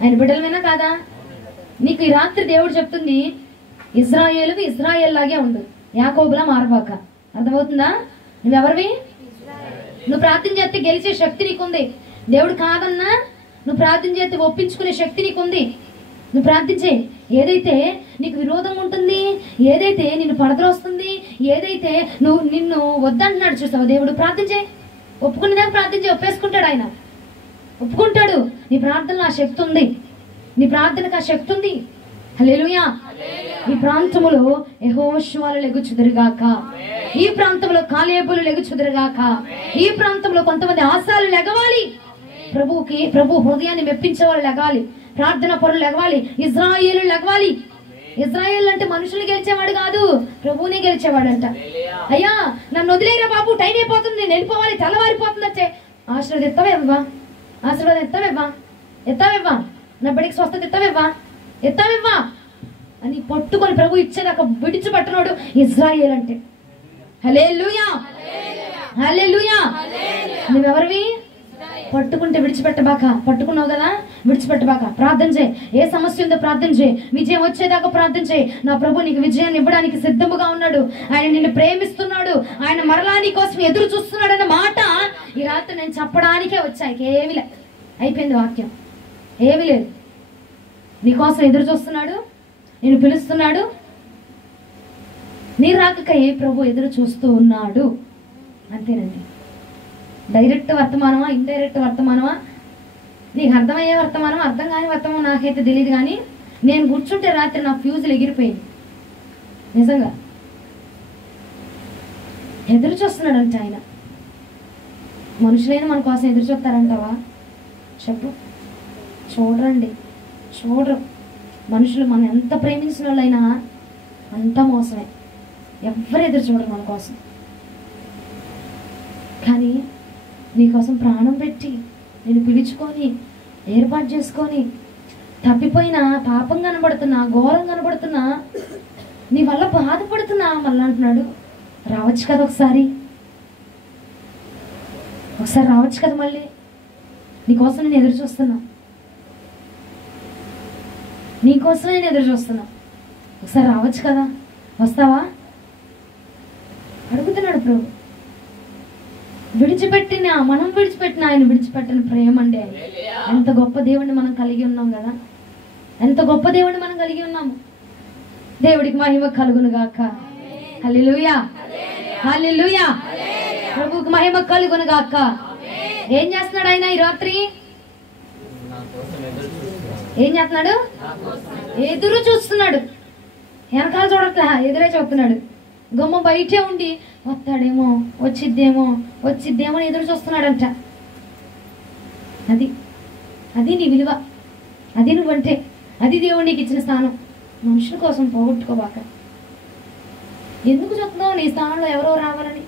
ఆయన బిడ్డలమేనా కాదా? నీకు ఈ రాత్రి దేవుడు చెప్తుంది, ఇజ్రాయేల్ లాగే ఉండు, యాకోబులా మారబాక. అర్థమవుతుందా? నువ్వెవరివి? నువ్వు ప్రార్థన చేస్తే గెలిచే శక్తి నీకుంది. దేవుడు కాదన్నా నువ్వు ప్రార్థన చేస్తే ఒప్పించుకునే శక్తి నీకుంది. నువ్వు ప్రార్థించే. ఏదైతే నీకు విరోధం ఉంటుంది, ఏదైతే నిన్ను పడద్రోస్తుంది, ఏదైతే నిన్ను వద్దంటున్నాడు చూస్తావు దేవుడు, ప్రార్థించే. ఒప్పుకునేదాకా ప్రార్థించే, ఒప్పేసుకుంటాడు ఆయన, ఒప్పుకుంటాడు. నీ ప్రార్థనలో ఆ శక్తి ఉంది, నీ ప్రార్థనకు ఆ శక్తి ఉంది. హల్లెలూయా. ఈ ప్రాంతములో యెహోషువలు లెగుచుదురుగాక, ఈ ప్రాంతంలో కాలేబులు లెగుచుదురుగాక, ఈ ప్రాంతంలో కొంతమంది ఆశాలు లెగవాలి. ప్రభు హృదయాన్ని మెప్పించే వాళ్ళు లెగాలి, ప్రార్థన పరులు లెగవాలి, ఇజ్రాయేలు లెగవాలి. ఇజ్రాయేల్ అంటే మనుషులు గెలిచేవాడు కాదు, ప్రభువుని గెలిచేవాడంట. అయ్యా నన్ను వదిలేరా బాబు, టైం అయిపోతుంది, నేను వెళ్ళిపోవాలి, తెల్లవారిపోతుంది అంటే ఆశీర్వాదం ఎత్తవేవ్వా, ఆశీర్వాదం ఎత్తావేవ్వా, నా బిడ్డకి స్వస్థత ఎత్తావేవ్వా అని పట్టుకొని ప్రభు ఇచ్చేదాకా విడిచిపెట్టనోడు ఇజ్రాయేల్ అంటే. హల్లెలూయా, హల్లెలూయా. నువ్వెవరివి? పట్టుకుంటే విడిచిపెట్టబాక. పట్టుకున్నావు కదా, విడిచిపెట్టబాక. ప్రార్థన చేయి. ఏ సమస్య ఉందో ప్రార్థన చేయి, విజయం వచ్చేదాకా ప్రార్థన చేయి. నా ప్రభు నీకు విజయాన్ని ఇవ్వడానికి సిద్ధముగా ఉన్నాడు, ఆయన నిన్ను ప్రేమిస్తున్నాడు, ఆయన మరలా నీ కోసం ఎదురు చూస్తున్నాడు అన్న మాట ఈ రాత్రి నేను చెప్పడానికే వచ్చాయి. ఏమీ లే, అయిపోయింది వాక్యం, ఏమీ లేదు. నీకోసం ఎదురు చూస్తున్నాడు, నేను పిలుస్తున్నాడు, నీ రాకకై ప్రభు ఎదురు చూస్తూ ఉన్నాడు. అంతేనండి. డైరెక్ట్ వర్తమానమా, ఇండైరెక్ట్ వర్తమానమా, నీకు అర్థమయ్యే వర్తమానం, అర్థం కాని వర్తమానం నాకైతే తెలియదు. కానీ నేను కూర్చుంటే రాత్రి నా ఫ్యూజులు ఎగిరిపోయింది. నిజంగా ఎదురు చూస్తున్నాడంట ఆయన. మనుషులైనా మన కోసం ఎదురు చూస్తారంటావా? చెప్పు. చూడరు. మనుషులు మనం ఎంత ప్రేమించిన వాళ్ళైనా అంత మోసమే, ఎవ్వరు ఎదురు చూడరు మన కోసం. కానీ నీకోసం ప్రాణం పెట్టి నేను పిలుచుకొని ఏర్పాటు చేసుకొని తప్పిపోయినా, పాపం కనబడుతున్నా, ఘోరం కనబడుతున్నా, నీ వల్ల బాధపడుతున్నా, మళ్ళీ అంటున్నాడు రావచ్చు కదా, ఒకసారి రావచ్చు కదా, మళ్ళీ నీకోసం నేను ఎదురు చూస్తున్నా, ఒకసారి రావచ్చు కదా, వస్తావా అడుగుతున్నాడు ప్రభు. మనం విడిచిపెట్టిన ఆయన విడిచిపెట్టిన ప్రేమ అండి. ఎంత గొప్ప దేవుడిని మనం కలిగి ఉన్నాం కదా, ఎంత గొప్ప దేవుడిని మనం కలిగి ఉన్నాము. దేవుడికి మహిమ కలుగును గాక. హల్లెలూయా, హల్లెలూయా. ప్రభువుకి మహిమ కలుగును గాక. ఏం చేస్తున్నాడు ఆయన ఈ రాత్రి? ఏం చేస్తున్నాడు? ఎదురు చూస్తున్నాడు. వెనకాల చూడట్లే, ఎదురే చూస్తున్నాడు. గుమ్మ బయటే ఉండి వస్తాడేమో, వచ్చిద్దేమో అని ఎదురు చూస్తున్నాడంట. అది నీ విలువ, అది నువ్వంటే, అది దేవుడు నీకు ఇచ్చిన స్థానం. మనుషుల కోసం పోగొట్టుకోబాక. ఎందుకు చూస్తున్నావు నీ స్థానంలో ఎవరో రావాలని?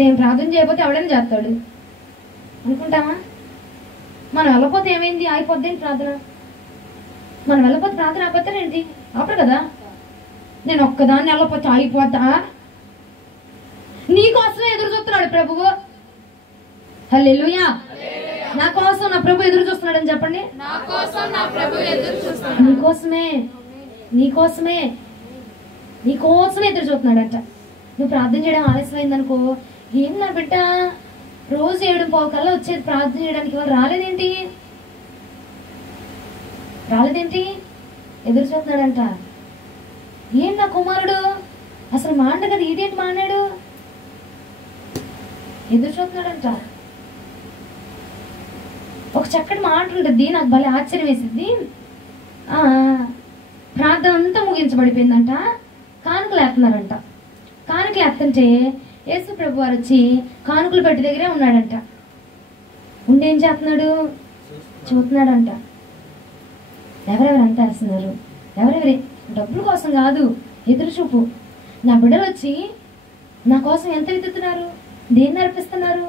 నేను ప్రార్థన చేయకపోతే ఎవడైనా చేస్తాడు అనుకుంటామా? మనం వెళ్ళకపోతే ఏమైంది, ఆగిపోద్ది ప్రార్థన. మనం వెళ్ళకపోతే ప్రార్థన ఆపేస్తారేంటి? ఆపరు కదా. నేను ఒక్కదాన్ని వెళ్ళకపోతే ఆగిపోతా? నీకోసమే ఎదురు చూస్తున్నాడు ప్రభువు. హల్లెలూయా. నా కోసం నా ప్రభు ఎదురు చూస్తున్నాడు అని చెప్పండి. నీకోసమే ఎదురు చూస్తున్నాడంట. నువ్వు ప్రార్థన చేయడం ఆలస్యమైందనుకో, ఏం నా బిడ్డ రోజు 7:15 కల్లా వచ్చేది ప్రార్థన చేయడానికి, వాళ్ళు రాలేదేంటి? ఎదురు చూస్తున్నాడంట. ఏం నా కుమారుడు అసలు మాండ కదా, ఇదేంటి మాన్నాడు? ఎదురు చూస్తున్నాడంట. ఒక చక్కటి మాట ఉంటుంది, నాకు భలే ఆశ్చర్యం వేసింది. ప్రార్థన అంతా ముగించబడిపోయిందంట, కానుకలు వేస్తున్నారంట. కానుకలు వేస్తుంటే యేసు ప్రభు వారు వచ్చి కానుకలు పెట్టి దగ్గరే ఉన్నాడంట. ఉండేం చేస్తున్నాడు? చూస్తున్నాడంట. ఎవరెవరు అంత వేస్తున్నారు? ఎవరెవరి డబ్బుల కోసం కాదు, ఎదురు చూపు. నా బిడ్డలు వచ్చి నా కోసం ఎంత వెతుకుతున్నారు, దేన్ని అర్పిస్తున్నారు,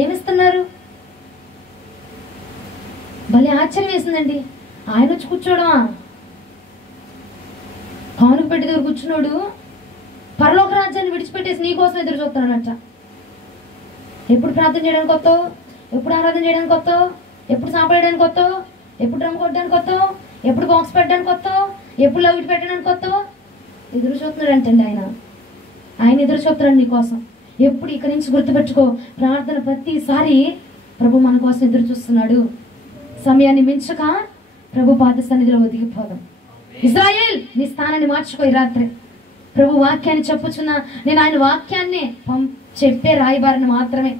ఏమిస్తున్నారు? భలే ఆశ్చర్యం వేసిందండి. ఆయన వచ్చి కూర్చోవడమా? కానుక పెట్టి దగ్గర కూర్చున్నాడు పరలోక రాజ్యాన్ని విడిచిపెట్టేసి నీకోసం ఎదురు చూస్తున్నాడట. ఎప్పుడు ప్రార్థన చేయడానికి వస్తావు, ఎప్పుడు ఆరాధన చేయడానికి వస్తావు, ఎప్పుడు సాంపడడానికి వస్తావు, ఎప్పుడు డ్రమ్ కొట్టడానికి వస్తావు, ఎప్పుడు బాక్స్ పెట్టడానికి వస్తావు, ఎప్పుడు లవ్ పెట్టడానికి వస్తావు? ఎదురు చూస్తున్నాడు అంటండి ఆయన. ఆయన ఎదురు చూస్తున్నాడు నీకోసం. ఎప్పుడు ఇక్కడి నుంచి గుర్తుపెట్టుకో, ప్రార్థన ప్రతిసారి ప్రభు మన కోసం ఎదురు చూస్తున్నాడు. సమయాన్ని మించక ప్రభు పాద సన్నిధిలో ఒదిగిపోదాం. ఇజ్రాయేల్, నీ స్థానాన్ని మార్చుకో. ఈ రాత్రి ప్రభు వాక్యాన్ని చెప్పుచున్నా, నేను ఆయన వాక్యాన్ని చెప్పే రాయబారిని మాత్రమే.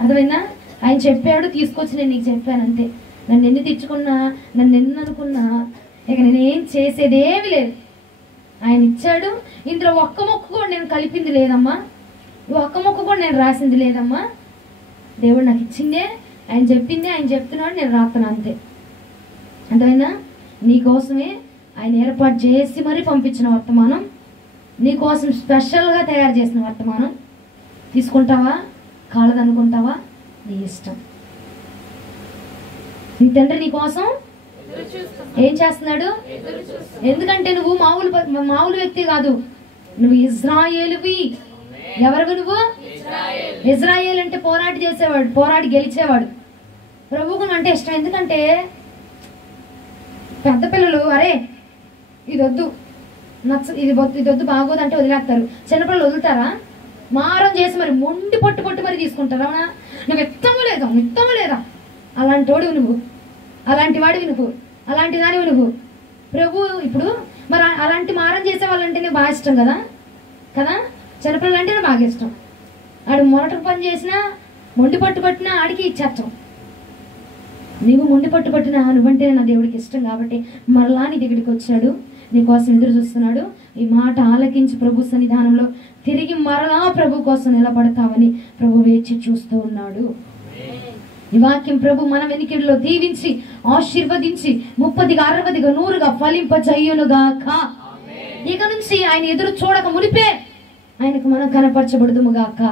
అర్థమైందా? ఆయన చెప్పాడు, తీసుకొచ్చి నేను నీకు చెప్పాను అంతే. నన్ను ఎన్ని తెచ్చుకున్నా, నన్ను ఎన్ని అనుకున్నా, ఇక నేనేం చేసేదేమి లేదు. ఆయన ఇచ్చాడు. ఇందులో ఒక్క మొక్క కూడా నేను కలిపింది లేదమ్మా, ఒక్క మొక్క కూడా నేను రాసింది లేదమ్మా. దేవుడు నాకు ఇచ్చిందే, ఆయన చెప్పిందే ఆయన చెప్తున్నాడు, నేను రాస్తాను అంతే. అర్థమైనా? నీకోసమే ఆయన ఏర్పాటు చేసి మరీ పంపించిన వర్తమానం, నీకోసం స్పెషల్గా తయారు చేసిన వర్తమానం. తీసుకుంటావా, కాలదనుకుంటావా, నీ ఇష్టం. నీ తండ్రి నీకోసం ఏం చేస్తున్నాడు? ఎందుకంటే నువ్వు మామూలు వ్యక్తి కాదు, నువ్వు ఇజ్రాయేలువి. ఎవరు నువ్వు? ఇజ్రాయేల్ అంటే పోరాడి చేసేవాడు, పోరాడి గెలిచేవాడు. ప్రభువుకు అంటే ఇష్టం. ఎందుకంటే పెద్ద పిల్లలు అరే ఇది వద్దు, ఇది వద్దు బాగోదు అంటే వదిలేస్తారు. చిన్నపిల్లలు వదులుతారా? మారం చేసి మరి మొండి పొట్టు మరి తీసుకుంటారు. అవునా? నువ్వు ఇత్తము లేదా అలాంటి వాడివి నువ్వు, అలాంటి వాడివి నువ్వు, అలాంటి దానివి నువ్వు. ప్రభు ఇప్పుడు మరి అలాంటి మారం చేసే వాళ్ళంటేనే బాగా ఇష్టం కదా కదా. చిన్నపిల్లలు అంటేనే బాగా ఇష్టం. ఆడు మొరటకు పని చేసినా, మొండి పట్టు పట్టినా ఆడికి ఇచ్చేస్తాం. నీవు మొండి పట్టు పట్టినా నువ్వంటే నా దేవుడికి ఇష్టం కాబట్టి మరలా నీ దగ్గరికి వచ్చాడు, నీకోసం ఎదురు చూస్తున్నాడు. ఈ మాట ఆలకించి ప్రభు సన్నిధానంలో తిరిగి మరలా ప్రభు కోసం నిలబడతామని ప్రభు వేచి చూస్తూ ఉన్నాడు. ఈ వాక్యం ప్రభు మన వెనికిడిలో దీవించి ఆశీర్వదించి 30, 60, 100గా ఫలింపజేయునుగాక. ఇక నుంచి ఆయన ఎదురు చూడక మునిపే ఆయనకు మనం కనపరచబడుదుముగాక.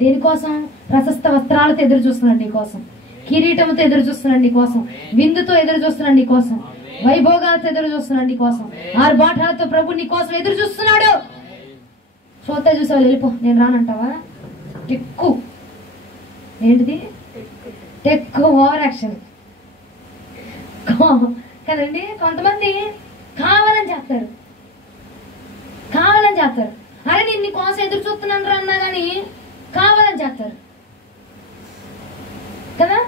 దేనికోసం? ప్రశస్త వస్త్రాలతో ఎదురు చూస్తున్నాడు నీకోసం, కిరీటంతో ఎదురు చూస్తున్నాడు నీకోసం, విందుతో ఎదురు చూస్తున్నాడు నీకోసం, వైభోగాలతో ఎదురు చూస్తున్నాడు నీకోసం, ఆర్భాటాలతో ప్రభు నీకోసం ఎదురు చూస్తున్నాడు. చూస్తే చూసావు వెళ్ళిపో, నేను రానంటావా? టెక్కు ఏంటిది? టెక్కు ఓవర్ యాక్షన్ కదండి. కొంతమంది కావాలని చేస్తారు. అరే నేను నీ కోసం ఎదురు చూస్తున్నాను రా అన్నా కానీ కావాలని చేస్తారు కదా.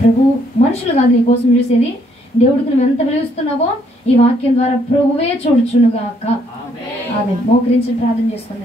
ప్రభు మనుషులు కాదు నీ కోసం చూసేది, దేవుడికి నువ్వు ఎంత విలువిస్తున్నావో ఈ వాక్యం ద్వారా ప్రభువే చూడుచునుగాక. ఆమె మోకరించి ప్రార్థన చేసుకున్నాను.